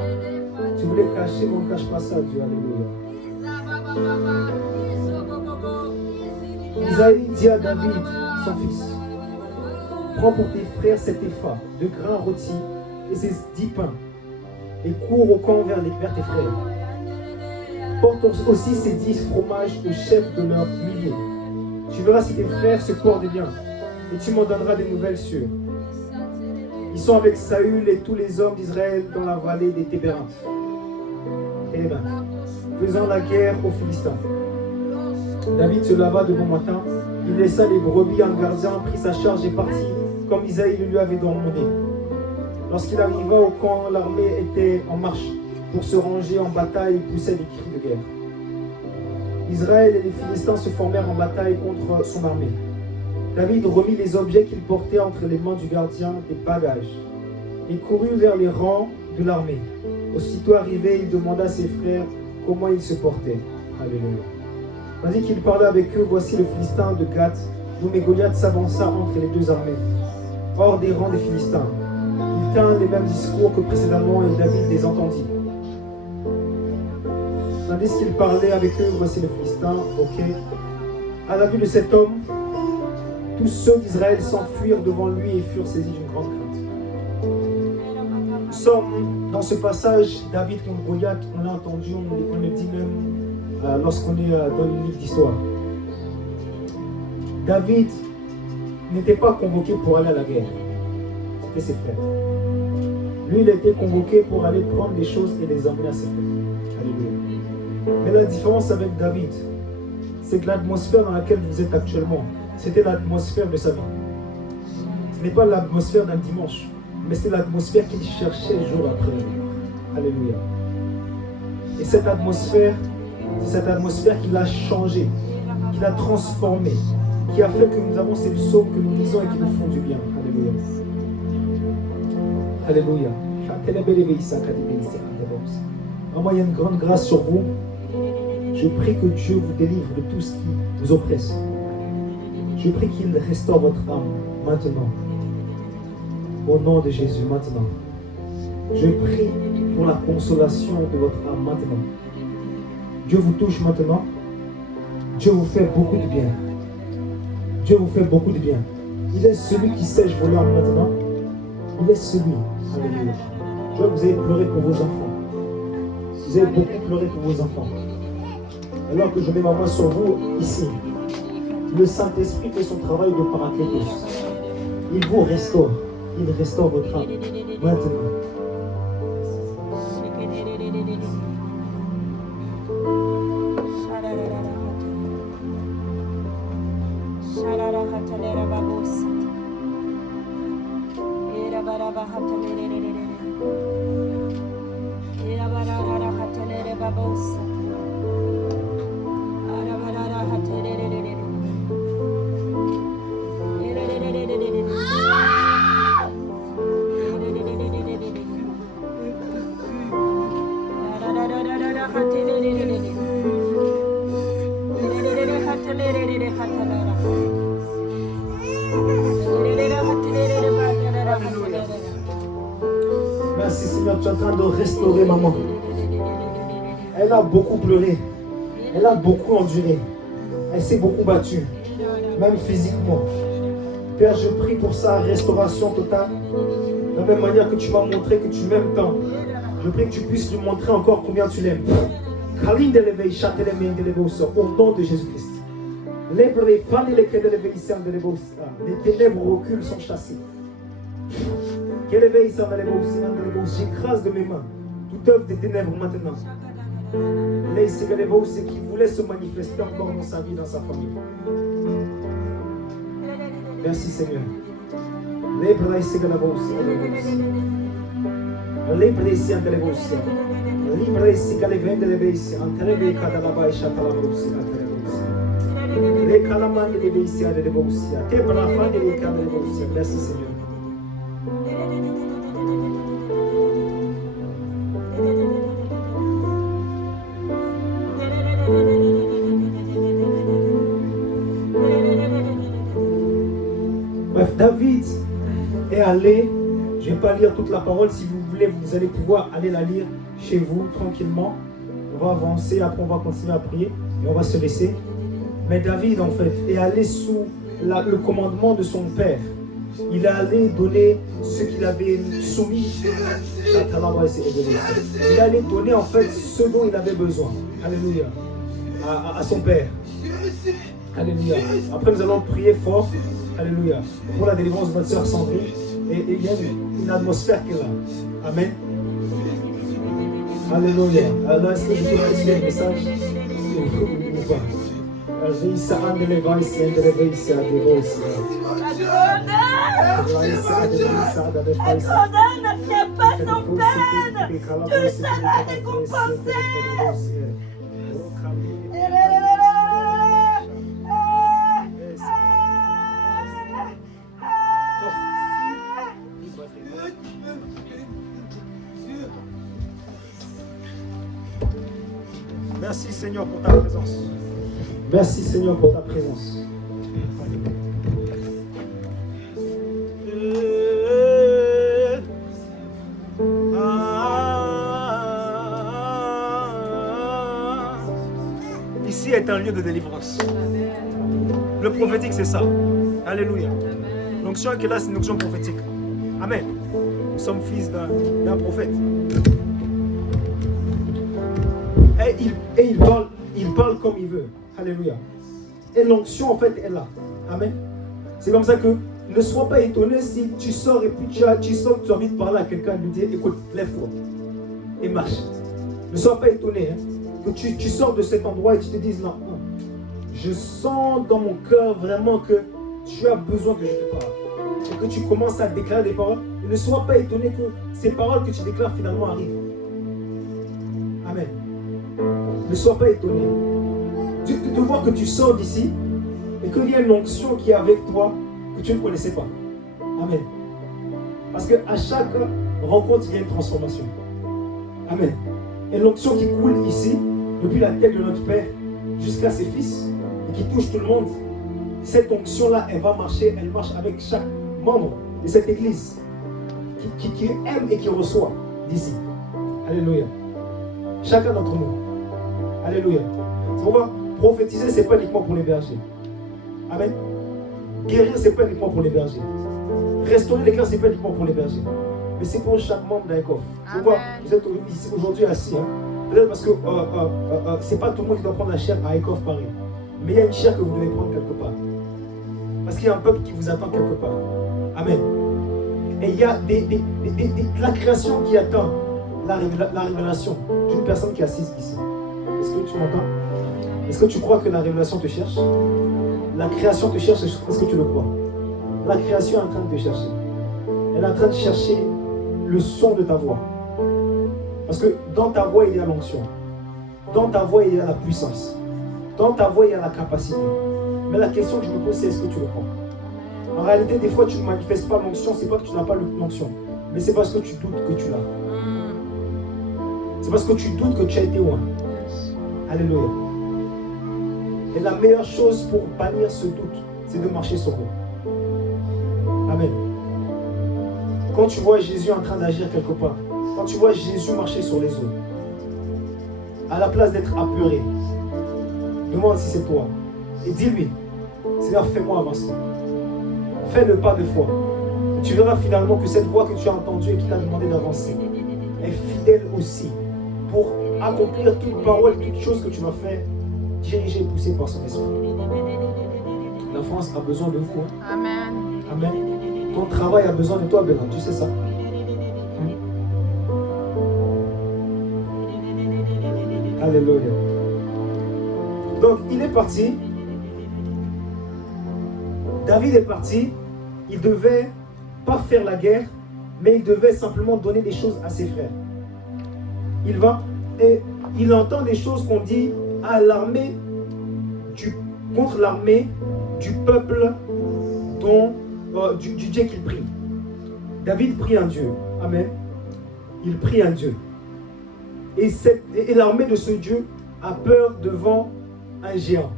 Tu voulais cacher, mais on ne cache pas ça, Dieu. Alléluia. Isaïe dit à David, son fils, prends pour tes frères cet épha de grains rôtis et ces 10 pains et cours au camp vers tes frères. Porte aussi ces 10 fromages au chef de leur millier. Tu verras si tes frères se portent bien et tu m'en donneras des nouvelles sûres. Ils sont avec Saül et tous les hommes d'Israël dans la vallée des Tébérinthes, faisant la guerre aux Philistins. David se leva de bon matin, il laissa les brebis à un gardien, prit sa charge et partit, comme Isaïe le lui avait demandé. Lorsqu'il arriva au camp, l'armée était en marche pour se ranger en bataille et poussait des cris de guerre. Israël et les Philistins se formèrent en bataille contre son armée. David remit les objets qu'il portait entre les mains du gardien des bagages et courut vers les rangs de l'armée. Aussitôt arrivé, il demanda à ses frères comment ils se portaient. Alléluia. Tandis qu'il parlait avec eux, voici le Philistin de Gath, nommé Goliath, s'avança entre les deux armées, hors des rangs des Philistins. Il tint les mêmes discours que précédemment et David les entendit. Tandis qu'il parlait avec eux, voici le Philistin, à la vue de cet homme, tous ceux d'Israël s'enfuirent devant lui et furent saisis d'une grande crainte. Nous sommes dans ce passage, David contre Goliath, on l'a entendu, on le dit même lorsqu'on est dans le livre d'histoire. David n'était pas convoqué pour aller à la guerre, c'était ses frères. Lui, il a été convoqué pour aller prendre des choses et les emmener à ses frères. Alléluia. Mais la différence avec David, c'est que l'atmosphère dans laquelle vous êtes actuellement, c'était l'atmosphère de sa vie. Ce n'est pas l'atmosphère d'un dimanche, mais c'est l'atmosphère qu'il cherchait jour après jour. Alléluia. Et cette atmosphère C'est cette atmosphère qui l'a changé, qui l'a transformé, qui a fait que nous avons ces psaumes que nous lisons et qui nous font du bien. Alléluia. Alléluia. Vraiment, il y a une grande grâce sur vous. Je prie que Dieu vous délivre de tout ce qui vous oppresse. Je prie qu'il restaure votre âme maintenant. Au nom de Jésus, maintenant. Je prie pour la consolation de votre âme maintenant. Dieu vous touche maintenant. Dieu vous fait beaucoup de bien. Dieu vous fait beaucoup de bien. Il est celui qui sèche vos larmes maintenant. Il est celui. Alléluia. Je vois que vous avez pleuré pour vos enfants. Vous avez beaucoup pleuré pour vos enfants. Alors que je mets ma main sur vous, ici, le Saint-Esprit fait son travail de paraclétos. Il vous restaure. Il restaure votre âme. Maintenant. Merci Seigneur, tu es en train de restaurer maman. Elle a beaucoup pleuré. Elle a beaucoup enduré. Elle s'est beaucoup battue. Même physiquement. Père, je prie pour sa restauration totale. De la même manière que tu m'as montré que tu m'aimes tant. Je prie que tu puisses lui montrer encore combien tu l'aimes. Au nom de Jésus-Christ. Les ténèbres reculent, sont chassées. J'écrase de mes mains toute œuvre des ténèbres maintenant. Les qui voulaient se manifester encore dans sa vie, dans sa famille. Merci Seigneur. Merci Seigneur. Bref, David est allé, je ne vais pas lire toute la parole, si vous voulez, vous allez pouvoir aller la lire chez vous, tranquillement. On va avancer, après on va continuer à prier, et on va se laisser. Mais David, en fait, est allé sous le commandement de son père. Il est allé donner ce qu'il avait soumis. Il est allé donner, en fait, ce dont il avait besoin. Alléluia. À son père. Alléluia. Après, nous allons prier fort. Alléluia. Pour la délivrance de votre sœur Sandrine. Et il y a une atmosphère qui est là. Amen. Alléluia. Alors, est-ce que je peux réciter le message ou pas? Éternel, ne tiens pas sans peine. Tu seras récompensé. Merci Seigneur pour ta présence. Merci Seigneur pour ta présence. Ici est un lieu de délivrance. Le prophétique c'est ça. Alléluia. L'onction qui est là c'est une onction prophétique. Amen. Nous sommes fils d'un prophète. Et il parle comme il veut. Alléluia. Et l'onction en fait est là. Amen. C'est comme ça que ne sois pas étonné si tu sors et puis tu sors, tu as envie de parler à quelqu'un et lui dire écoute, lève-toi et marche. Ne sois pas étonné que tu sors de cet endroit et tu te dises non, je sens dans mon cœur vraiment que tu as besoin que je te parle. Et que tu commences à déclarer des paroles. Et ne sois pas étonné que ces paroles que tu déclares finalement arrivent. Amen. Ne sois pas étonné de voir que tu sors d'ici et qu'il y a une onction qui est avec toi que tu ne connaissais pas. Amen. Parce qu'à chaque rencontre, il y a une transformation. Amen. Et l'onction qui coule ici, depuis la tête de notre Père jusqu'à ses fils, et qui touche tout le monde, cette onction-là, elle va marcher, elle marche avec chaque membre de cette église qui aime et qui reçoit d'ici. Alléluia. Chacun d'entre nous. Alléluia. C'est pourquoi prophétiser, ce n'est pas uniquement pour les bergers. Amen. Guérir, ce n'est pas uniquement pour les bergers. Restaurer les cœurs, ce n'est pas uniquement pour les bergers. Mais c'est pour chaque membre d'un corps. C'est pourquoi vous êtes ici aujourd'hui assis. Hein? Peut-être parce que c'est pas tout le monde qui doit prendre la chair à Ecoff Paris. Mais il y a une chair que vous devez prendre quelque part. Parce qu'il y a un peuple qui vous attend quelque part. Amen. Et il y a la création qui attend la révélation d'une personne qui est assise ici. Est-ce que tu m'entends? Est-ce que tu crois que la révélation te cherche? La création te cherche, est-ce que tu le crois? La création est en train de te chercher. Elle est en train de chercher le son de ta voix. Parce que dans ta voix, il y a l'onction. Dans ta voix, il y a la puissance. Dans ta voix, il y a la capacité. Mais la question que je me pose, c'est est-ce que tu le crois? En réalité, des fois, tu ne manifestes pas l'onction, c'est pas que tu n'as pas l'onction, mais c'est parce que tu doutes que tu l'as. C'est parce que tu doutes que tu as été loin. Alléluia. Et la meilleure chose pour bannir ce doute, c'est de marcher sur l'eau. Amen. Quand tu vois Jésus en train d'agir quelque part, quand tu vois Jésus marcher sur les eaux, à la place d'être apeuré, demande si c'est toi. Et dis-lui, Seigneur, fais-moi avancer. Fais le pas de foi. Et tu verras finalement que cette voix que tu as entendue et qui t'a demandé d'avancer est fidèle aussi pour accomplir toute parole, toute chose que tu vas faire, dirigée et poussée par son esprit. La France a besoin de vous. Hein? Amen. Amen. Ton travail a besoin de toi, Bernard. Tu sais ça? Alléluia. Donc, il est parti. David est parti. Il ne devait pas faire la guerre, mais il devait simplement donner des choses à ses frères. Il va et il entend des choses qu'on dit à l'armée, contre l'armée du peuple du Dieu qu'il prie. David prie un Dieu. Amen. Il prie un Dieu. Et l'armée de ce Dieu a peur devant un géant.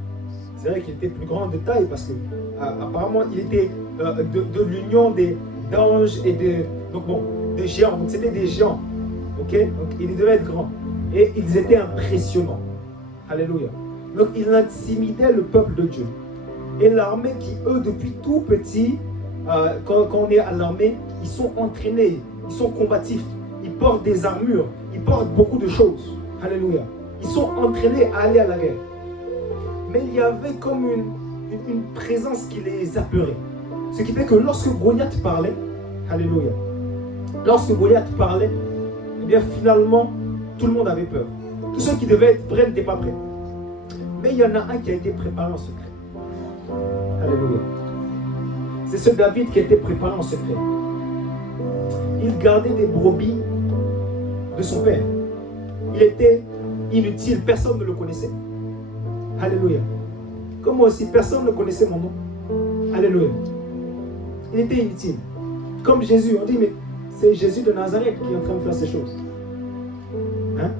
C'est vrai qu'il était plus grand de taille parce que apparemment il était de l'union d'anges et de géants. Donc c'était des géants. Ok? Donc ils devaient être grands. Et ils étaient impressionnants. Alléluia. Donc ils intimidaient le peuple de Dieu. Et l'armée qui, eux, depuis tout petit, quand on est à l'armée, ils sont entraînés, ils sont combatifs, ils portent des armures, ils portent beaucoup de choses. Alléluia. Ils sont entraînés à aller à la guerre. Mais il y avait comme une présence qui les apeurait. Ce qui fait que lorsque Goliath parlait, alléluia, lorsque Goliath parlait, eh bien finalement, tout le monde avait peur. Tous ceux qui devaient être prêts n'étaient pas prêts. Mais il y en a un qui a été préparé en secret. Alléluia. C'est ce David qui a été préparé en secret. Il gardait des brebis de son père. Il était inutile, personne ne le connaissait. Alléluia. Comme moi aussi, personne ne connaissait mon nom. Alléluia. Il était inutile. Comme Jésus, on dit, mais c'est Jésus de Nazareth qui est en train de faire ces choses. Hein?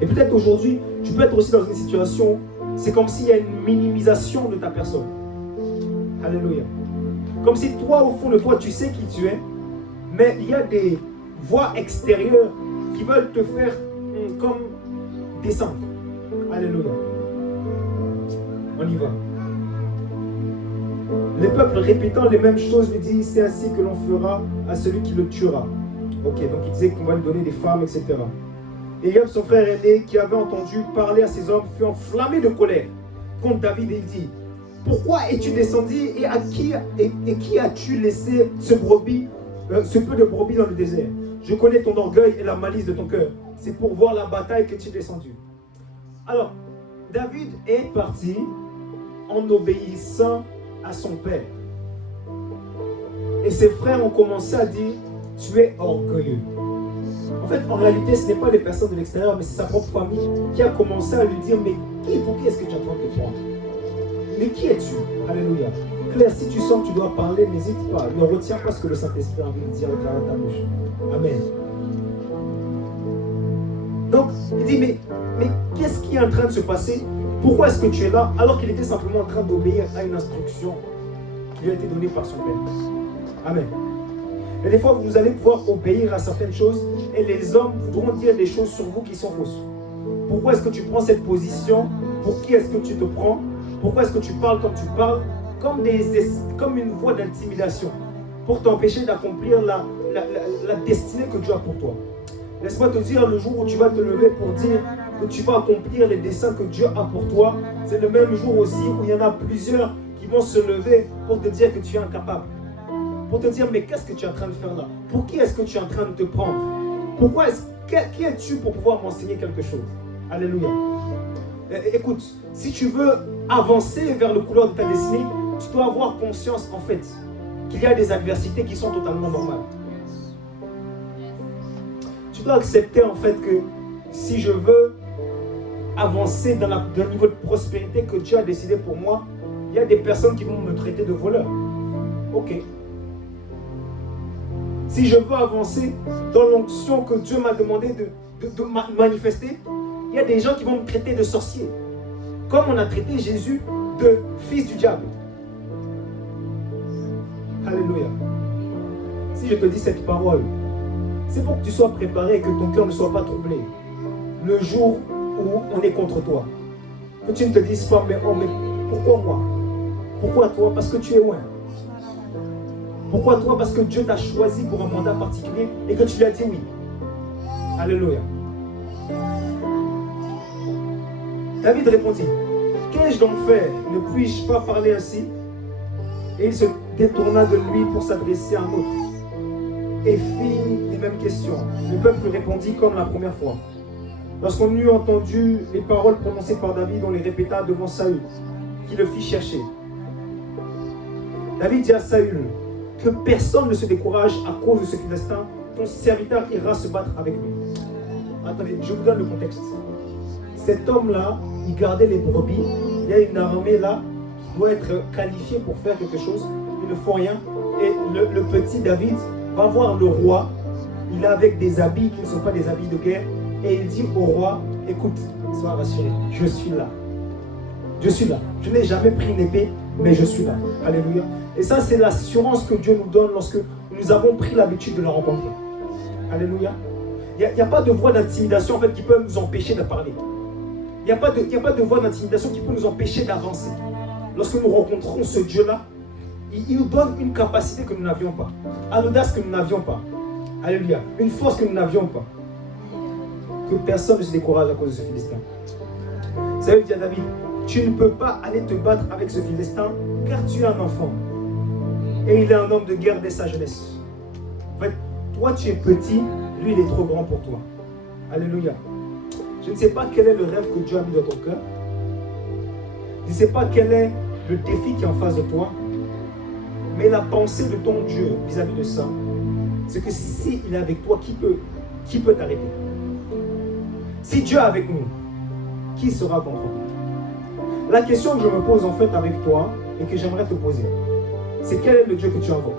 Et peut-être aujourd'hui, tu peux être aussi dans une situation, c'est comme s'il y a une minimisation de ta personne. Alléluia. Comme si toi, au fond de toi, tu sais qui tu es, mais il y a des voix extérieures qui veulent te faire comme descendre. Alléluia. On y va. Les peuples répétant les mêmes choses lui disent, c'est ainsi que l'on fera à celui qui le tuera. Ok, donc il disait qu'on va lui donner des femmes, etc. Et Eliab, son frère aîné, qui avait entendu parler à ses hommes, fut enflammé de colère contre David et il dit, pourquoi es-tu descendu et à qui as-tu laissé ce peu de brebis dans le désert? Je connais ton orgueil et la malice de ton cœur. C'est pour voir la bataille que tu es descendu. Alors, David est parti en obéissant à son père. Et ses frères ont commencé à dire, tu es orgueilleux. En fait, en réalité, ce n'est pas les personnes de l'extérieur, mais c'est sa propre famille qui a commencé à lui dire, mais pour qui est-ce que tu es en train de te prendre? Mais qui es-tu? Alléluia. Claire, si tu sens que tu dois parler, n'hésite pas. Ne retiens pas ce que le Saint-Esprit a envie de dire à travers ta bouche. Amen. Donc, il dit, mais qu'est-ce qui est en train de se passer? Pourquoi est-ce que tu es là alors qu'il était simplement en train d'obéir à une instruction qui lui a été donnée par son Père? Amen. Et des fois, vous allez pouvoir obéir à certaines choses et les hommes voudront dire des choses sur vous qui sont fausses. Pourquoi est-ce que tu prends cette position? Pour qui est-ce que tu te prends? Pourquoi est-ce que tu parles comme tu parles? Comme une voie d'intimidation pour t'empêcher d'accomplir la destinée que Dieu a pour toi. Laisse-moi te dire, le jour où tu vas te lever pour dire que tu vas accomplir les desseins que Dieu a pour toi, c'est le même jour aussi où il y en a plusieurs qui vont se lever pour te dire que tu es incapable. Pour te dire, mais qu'est-ce que tu es en train de faire là? Pour qui est-ce que tu es en train de te prendre? Qui es-tu pour pouvoir m'enseigner quelque chose? Alléluia. Écoute, si tu veux avancer vers le couloir de ta destinée, tu dois avoir conscience en fait qu'il y a des adversités qui sont totalement normales. Tu dois accepter en fait que si je veux avancer dans le niveau de prospérité que Dieu a décidé pour moi, il y a des personnes qui vont me traiter de voleur. Ok. Si je veux avancer dans l'onction que Dieu m'a demandé de manifester, il y a des gens qui vont me traiter de sorcier. Comme on a traité Jésus de fils du diable. Alléluia. Si je te dis cette parole, c'est pour que tu sois préparé et que ton cœur ne soit pas troublé. Le jour où on est contre toi. Que tu ne te dises pas, mais pourquoi moi? Pourquoi toi? Parce que tu es loin. Pourquoi toi? Parce que Dieu t'a choisi pour un mandat particulier et que tu lui as dit oui. Alléluia. David répondit, qu'ai-je donc fait? Ne puis-je pas parler ainsi? Et il se détourna de lui pour s'adresser à un autre. Et fit les mêmes questions. Le peuple répondit comme la première fois. Lorsqu'on eut entendu les paroles prononcées par David, on les répéta devant Saül, qui le fit chercher. David dit à Saül, que personne ne se décourage à cause de ce Philistin, ton serviteur ira se battre avec lui. Attendez, je vous donne le contexte. Cet homme-là, il gardait les brebis. Il y a une armée là qui doit être qualifiée pour faire quelque chose. Ils ne font rien. Et le petit David va voir le roi. Il est avec des habits qui ne sont pas des habits de guerre. Et il dit au roi, écoute, sois rassuré, je suis là. Je suis là. Je n'ai jamais pris une épée, mais je suis là. Alléluia. Et ça, c'est l'assurance que Dieu nous donne lorsque nous avons pris l'habitude de le rencontrer. Alléluia. Il n'y a pas de voie d'intimidation en fait, qui peut nous empêcher de parler. Il n'y a pas de voie d'intimidation qui peut nous empêcher d'avancer. Lorsque nous rencontrons ce Dieu-là, il nous donne une capacité que nous n'avions pas. Un audace que nous n'avions pas. Alléluia. Une force que nous n'avions pas. Que personne ne se décourage à cause de ce Philistin. Ça veut dire à David, tu ne peux pas aller te battre avec ce Philistin car tu es un enfant. Et il est un homme de guerre dès sa jeunesse. En fait, toi tu es petit, lui il est trop grand pour toi. Alléluia. Je ne sais pas quel est le rêve que Dieu a mis dans ton cœur. Je ne sais pas quel est le défi qui est en face de toi. Mais la pensée de ton Dieu vis-à-vis de ça, c'est que s'il est avec toi, qui peut t'arrêter? Si Dieu est avec nous, qui sera contre nous? La question que je me pose en fait avec toi et que j'aimerais te poser, c'est quel est le Dieu que tu invoques?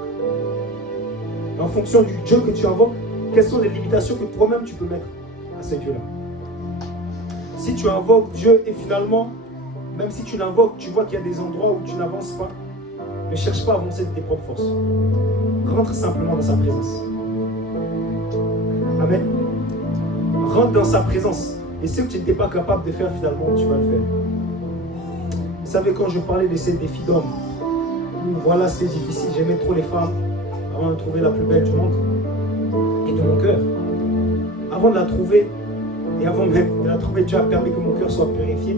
En fonction du Dieu que tu invoques, quelles sont les limitations que toi-même tu peux mettre à ce Dieu-là? Si tu invoques Dieu et finalement, même si tu l'invoques, tu vois qu'il y a des endroits où tu n'avances pas, ne cherche pas à avancer de tes propres forces. Rentre simplement dans sa présence. Amen. Rentre dans sa présence. Et ce que tu n'étais pas capable de faire finalement, tu vas le faire. Vous savez, quand je parlais de ces défis d'hommes, voilà, c'est difficile, j'aimais trop les femmes avant de trouver la plus belle du monde et de mon cœur. Avant de la trouver, et avant même de la trouver, Dieu a permis que mon cœur soit purifié.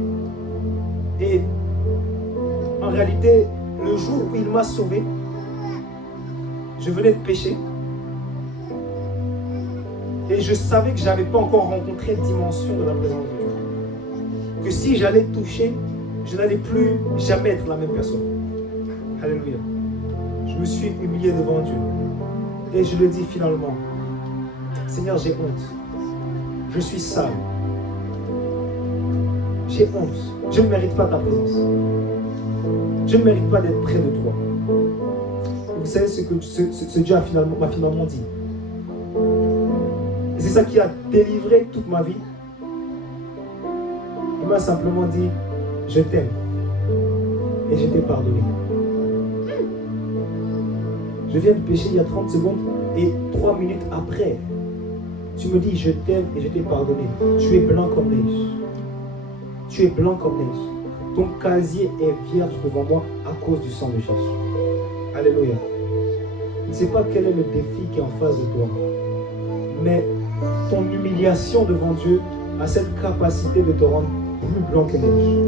Et en réalité, le jour où il m'a sauvé, je venais de pécher. Et je savais que je n'avais pas encore rencontré une dimension de la présence de Dieu. Que si j'allais toucher, je n'allais plus jamais être la même personne. Alléluia. Je me suis humilié devant Dieu. Et je le dis finalement, Seigneur, j'ai honte. Je suis sale. J'ai honte. Je ne mérite pas ta présence. Je ne mérite pas d'être près de toi. Et vous savez ce que ce Dieu m'a finalement dit. Et c'est ça qui a délivré toute ma vie. Il m'a simplement dit, je t'aime. Et je t'ai pardonné. Je viens de pécher il y a 30 secondes et 3 minutes après, tu me dis je t'aime et je t'ai pardonné. Tu es blanc comme neige. Tu es blanc comme neige. Ton casier est vierge devant moi à cause du sang de Jésus. Alléluia. Je ne sais pas quel est le défi qui est en face de toi, mais ton humiliation devant Dieu a cette capacité de te rendre plus blanc que neige.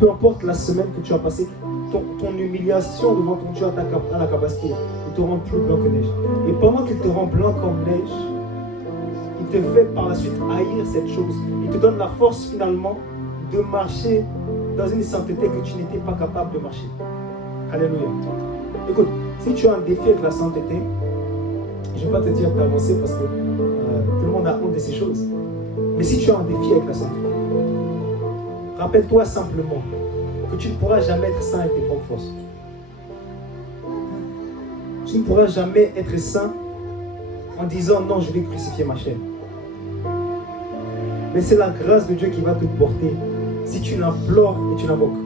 Peu importe la semaine que tu as passée, ton humiliation devant ton Dieu a la capacité de te rendre plus blanc que neige. Et pendant qu'il te rend blanc comme neige, il te fait par la suite haïr cette chose. Il te donne la force finalement de marcher dans une sainteté que tu n'étais pas capable de marcher. Alléluia. Écoute, si tu as un défi avec la sainteté, je ne vais pas te dire d'avancer parce que tout le monde a honte de ces choses. Mais si tu as un défi avec la sainteté, rappelle-toi simplement que tu ne pourras jamais être saint avec tes propres forces. Tu ne pourras jamais être saint en disant non, je vais crucifier ma chair. Mais c'est la grâce de Dieu qui va te porter si tu l'implores et tu l'invoques.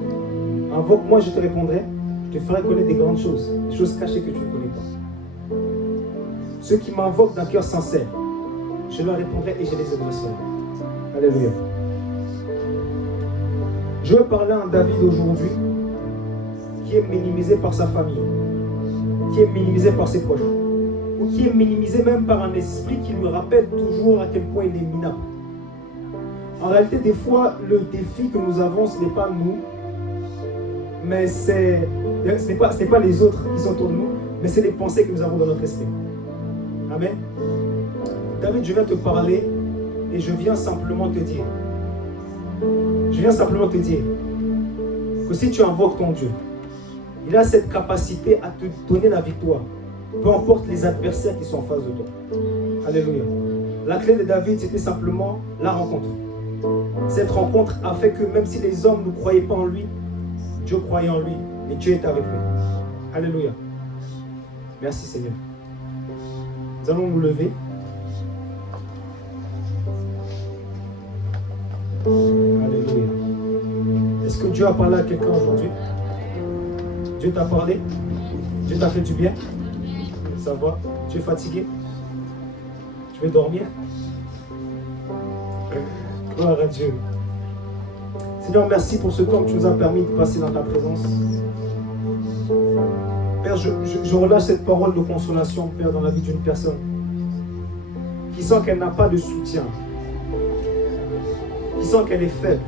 Invoque-moi, je te répondrai. Je te ferai connaître des grandes choses, des choses cachées que tu ne connais pas. Ceux qui m'invoquent d'un cœur sincère, je leur répondrai et je les adresserai. Alléluia. Je veux parler à un David aujourd'hui qui est minimisé par sa famille, qui est minimisé par ses proches, ou qui est minimisé même par un esprit qui lui rappelle toujours à quel point il est minable. En réalité, des fois, le défi que nous avons, ce n'est pas nous, mais ce n'est pas les autres qui sont autour de nous, mais c'est les pensées que nous avons dans notre esprit. Amen. David, je viens te parler et je viens simplement te dire. Que si tu invoques ton Dieu, il a cette capacité à te donner la victoire, peu importe les adversaires qui sont en face de toi. Alléluia. La clé de David, c'était simplement la rencontre. Cette rencontre a fait que même si les hommes ne croyaient pas en lui, Dieu croyait en lui et Dieu était avec lui. Alléluia. Merci Seigneur. Nous allons nous lever. Alléluia. Est-ce que Dieu a parlé à quelqu'un aujourd'hui? Dieu t'a parlé? Dieu t'a fait du bien? Ça va? Tu es fatigué? Tu veux dormir? Gloire à Dieu. Seigneur, merci pour ce temps que tu nous as permis de passer dans ta présence. Père, je relâche cette parole de consolation, Père, dans la vie d'une personne qui sent qu'elle n'a pas de soutien, qui sent qu'elle est faible,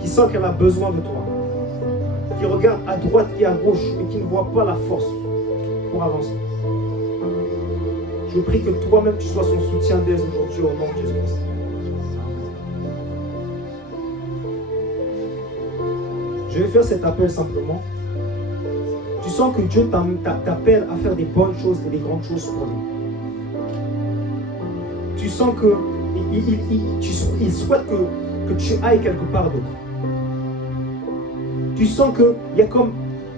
qui sent qu'elle a besoin de toi, qui regarde à droite et à gauche, mais qui ne voit pas la force pour avancer. Je prie que toi-même tu sois son soutien dès aujourd'hui au nom de Jésus-Christ. Je vais faire cet appel simplement. Tu sens que Dieu t'appelle à faire des bonnes choses et des grandes choses pour lui. Tu sens que il souhaite que tu ailles quelque part d'autre. Tu sens qu'il y a comme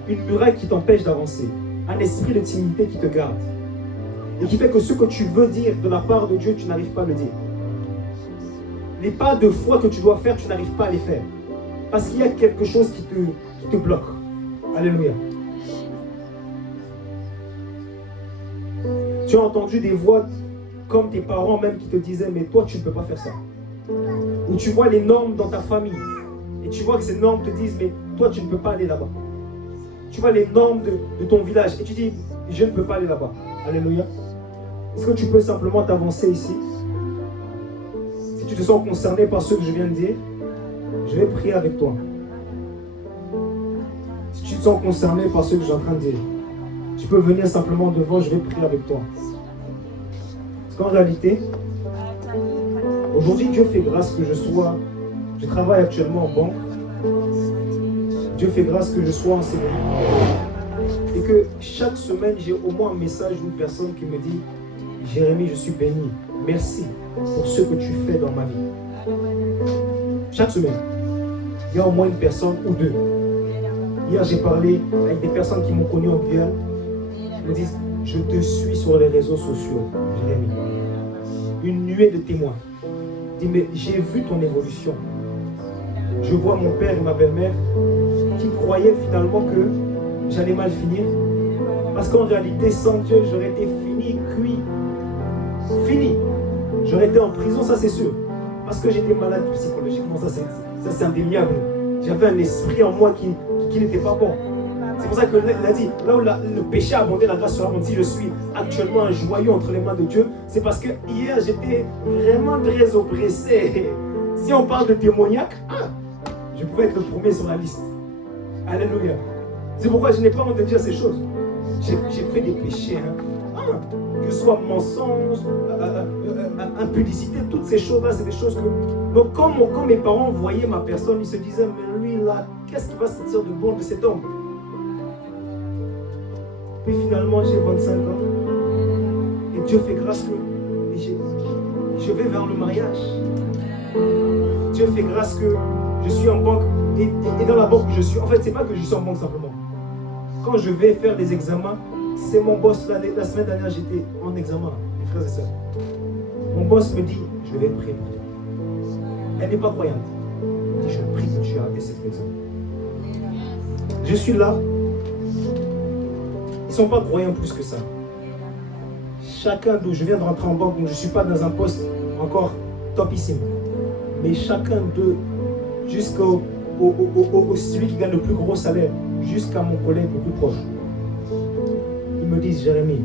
une muraille qui t'empêche d'avancer. Un esprit de timidité qui te garde. Et qui fait que ce que tu veux dire de la part de Dieu, tu n'arrives pas à le dire. Les pas de foi que tu dois faire, tu n'arrives pas à les faire. Parce qu'il y a quelque chose qui te bloque. Alléluia. Tu as entendu des voix comme tes parents même qui te disaient, mais toi tu ne peux pas faire ça. Ou tu vois les normes dans ta famille. Et tu vois que ces normes te disent, mais toi tu ne peux pas aller là-bas. Tu vois les normes de ton village. Et tu dis, je ne peux pas aller là-bas. Alléluia. Est-ce que tu peux simplement t'avancer ici? Si tu te sens concerné par ce que je viens de dire, je vais prier avec toi. Si tu te sens concerné par ce que je suis en train de dire, tu peux venir simplement devant, je vais prier avec toi. Parce qu'en réalité, aujourd'hui, Dieu fait grâce que je travaille actuellement en banque. Dieu fait grâce que je sois en CDI. Et que chaque semaine, j'ai au moins un message d'une personne qui me dit, Jérémie, je suis béni. Merci pour ce que tu fais dans ma vie. Chaque semaine, il y a au moins une personne ou deux. Hier, j'ai parlé avec des personnes qui m'ont connu en Guyane. Ils me disent, je te suis sur les réseaux sociaux, Jérémie. Une nuée de témoins. Ils disent, mais j'ai vu ton évolution. Je vois mon père et ma belle-mère qui croyaient finalement que j'allais mal finir. Parce qu'en réalité, sans Dieu, j'aurais été fini, cuit. Fini. J'aurais été en prison, ça c'est sûr. Parce que j'étais malade psychologiquement, ça c'est indéniable. J'avais un esprit en moi qui n'était pas bon. C'est pour ça qu'il a dit, là où le péché a abondé, la grâce sera abondée. Si je suis actuellement un joyau entre les mains de Dieu, c'est parce que hier j'étais vraiment très oppressé. Si on parle de démoniaque, je pouvais être le premier sur la liste. Alléluia. C'est pourquoi je n'ai pas honte de dire ces choses. J'ai fait des péchés. Que ce soit mensonge, impudicité, toutes ces choses-là, c'est des choses que... Donc quand mes parents voyaient ma personne, ils se disaient, mais lui là, qu'est-ce qui va sortir de bon de cet homme? Puis finalement, j'ai 25 ans. Et Dieu fait grâce que je vais vers le mariage. Dieu fait grâce que je suis en banque. Et dans la banque où je suis, en fait, c'est pas que je suis en banque simplement. Quand je vais faire des examens, c'est mon boss. La semaine dernière, j'étais en examen, mes frères et sœurs. Mon boss me dit, je vais prier pour toi. Elle n'est pas croyante. Elle dit, je prie que tu arrêtes cette examen. Je suis là. Ils ne sont pas croyants plus que ça. Chacun d'eux, je viens de rentrer en banque, donc je ne suis pas dans un poste encore topissime. Mais chacun d'eux, jusqu'au celui qui gagne le plus gros salaire, jusqu'à mon collègue le plus proche, ils me disent, Jérémie,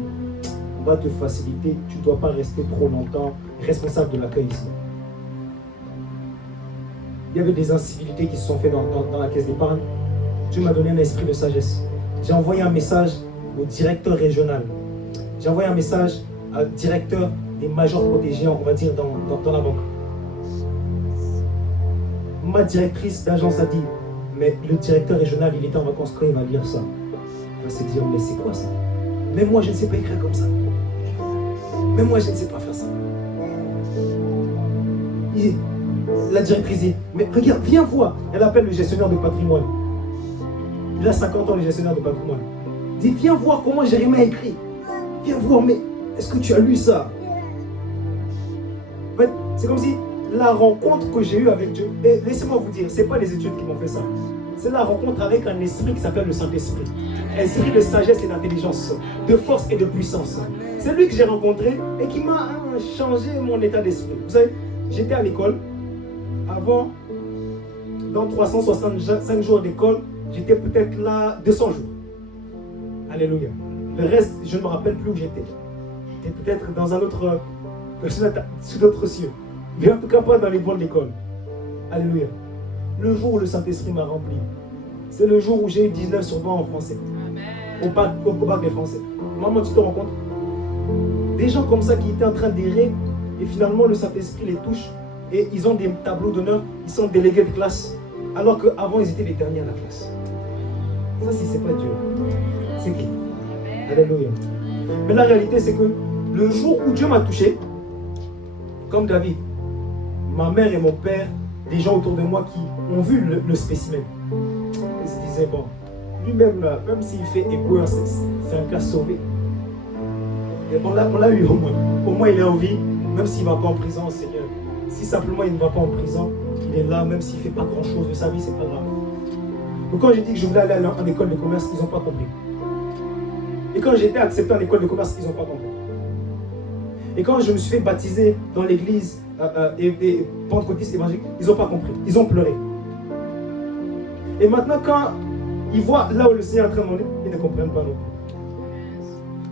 on va te faciliter, tu ne dois pas rester trop longtemps responsable de l'accueil ici. Il y avait des incivilités qui se sont faites dans la caisse d'épargne. Dieu m'a donné un esprit de sagesse. J'ai envoyé un message au directeur régional. J'ai envoyé un message au directeur des majors protégés, on va dire, dans la banque. Ma directrice d'agence a dit, mais le directeur régional, il était en vacances, quand il va lire ça, il va se dire, mais c'est quoi ça? Même moi, je ne sais pas écrire comme ça. Même moi, je ne sais pas faire ça. La directrice dit, mais regarde, viens voir. Elle appelle le gestionnaire de patrimoine. Il a 50 ans, le gestionnaire de patrimoine. Il dit, viens voir comment Jérémie a écrit. Viens voir, mais est-ce que tu as lu ça? En fait, c'est comme si la rencontre que j'ai eue avec Dieu, et laissez-moi vous dire, ce n'est pas les études qui m'ont fait ça. C'est la rencontre avec un esprit qui s'appelle le Saint-Esprit. Esprit de sagesse et d'intelligence, de force et de puissance. C'est lui que j'ai rencontré et qui m'a changé mon état d'esprit. Vous savez, j'étais à l'école. Avant, dans 365 jours d'école, j'étais peut-être là 200 jours. Alléluia. Le reste, je ne me rappelle plus où j'étais. J'étais peut-être dans un autre, sous d'autres cieux. Mais en tout cas pas dans les bancs de l'école. Alléluia. Le jour où le Saint-Esprit m'a rempli, c'est le jour où j'ai eu 19 sur 20 en français. Au bac des Français. Maman, tu te rends compte? Des gens comme ça qui étaient en train d'errer et finalement le Saint-Esprit les touche et ils ont des tableaux d'honneur, ils sont délégués de classe alors qu'avant ils étaient les derniers à la classe. Ça, si c'est pas Dieu, c'est qui? Alléluia. Mais la réalité, c'est que le jour où Dieu m'a touché, comme David, ma mère et mon père, des gens autour de moi qui ont vu le spécimen, ils se disaient, bon, lui-même là, même s'il fait éboueur, c'est un cas sauvé. Et on l'a eu au moins. Au moins il est en vie, même s'il ne va pas en prison, Seigneur. Si simplement il ne va pas en prison, il est là, même s'il ne fait pas grand-chose de sa vie, c'est pas grave. Donc quand j'ai dit que je voulais aller en école de commerce, ils n'ont pas compris. Et quand j'ai été accepté en école de commerce, ils n'ont pas compris. Et quand je me suis fait baptiser dans l'église et pentecôtiste évangélique, ils n'ont pas compris. Ils ont pleuré. Et maintenant, quand ils voient là où le Seigneur est en train de m'emmener, ils ne comprennent pas non plus.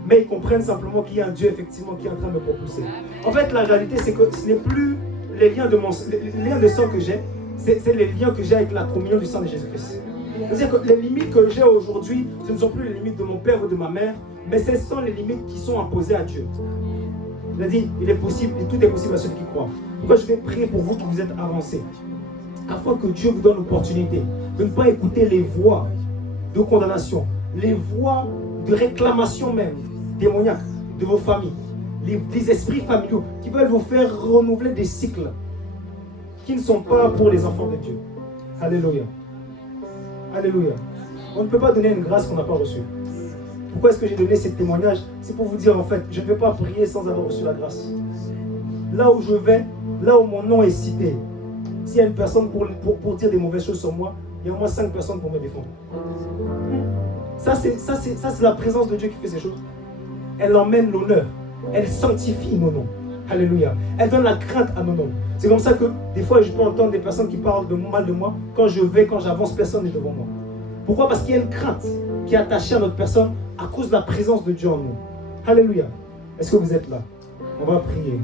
Mais ils comprennent simplement qu'il y a un Dieu effectivement qui est en train de me propulser. En fait, la réalité, c'est que ce n'est plus les liens de sang que j'ai, c'est les liens que j'ai avec la communion du sang de Jésus-Christ. C'est-à-dire que les limites que j'ai aujourd'hui, ce ne sont plus les limites de mon père ou de ma mère, mais ce sont les limites qui sont imposées à Dieu. Il a dit, il est possible, et tout est possible à ceux qui croient. Pourquoi je vais prier pour vous qui vous êtes avancés, afin que Dieu vous donne l'opportunité de ne pas écouter les voix de condamnation, les voix de réclamation même, démoniaque, de vos familles. les esprits familiaux qui veulent vous faire renouveler des cycles qui ne sont pas pour les enfants de Dieu. Alléluia. Alléluia. On ne peut pas donner une grâce qu'on n'a pas reçue. Pourquoi est-ce que j'ai donné ce témoignage? C'est pour vous dire en fait, je ne vais pas prier sans avoir reçu la grâce. Là où je vais, là où mon nom est cité, s'il y a une personne pour dire des mauvaises choses sur moi, il y a au moins 5 personnes pour me défendre. Ça c'est la présence de Dieu qui fait ces choses. Elle emmène l'honneur. Elle sanctifie nos noms. Alléluia. Elle donne la crainte à nos noms. C'est comme ça que des fois je peux entendre des personnes qui parlent de mal de moi. Quand j'avance, personne n'est devant moi. Pourquoi? Parce qu'il y a une crainte qui est attachée à notre personne à cause de la présence de Dieu en nous. Alléluia. Est-ce que vous êtes là? On va prier.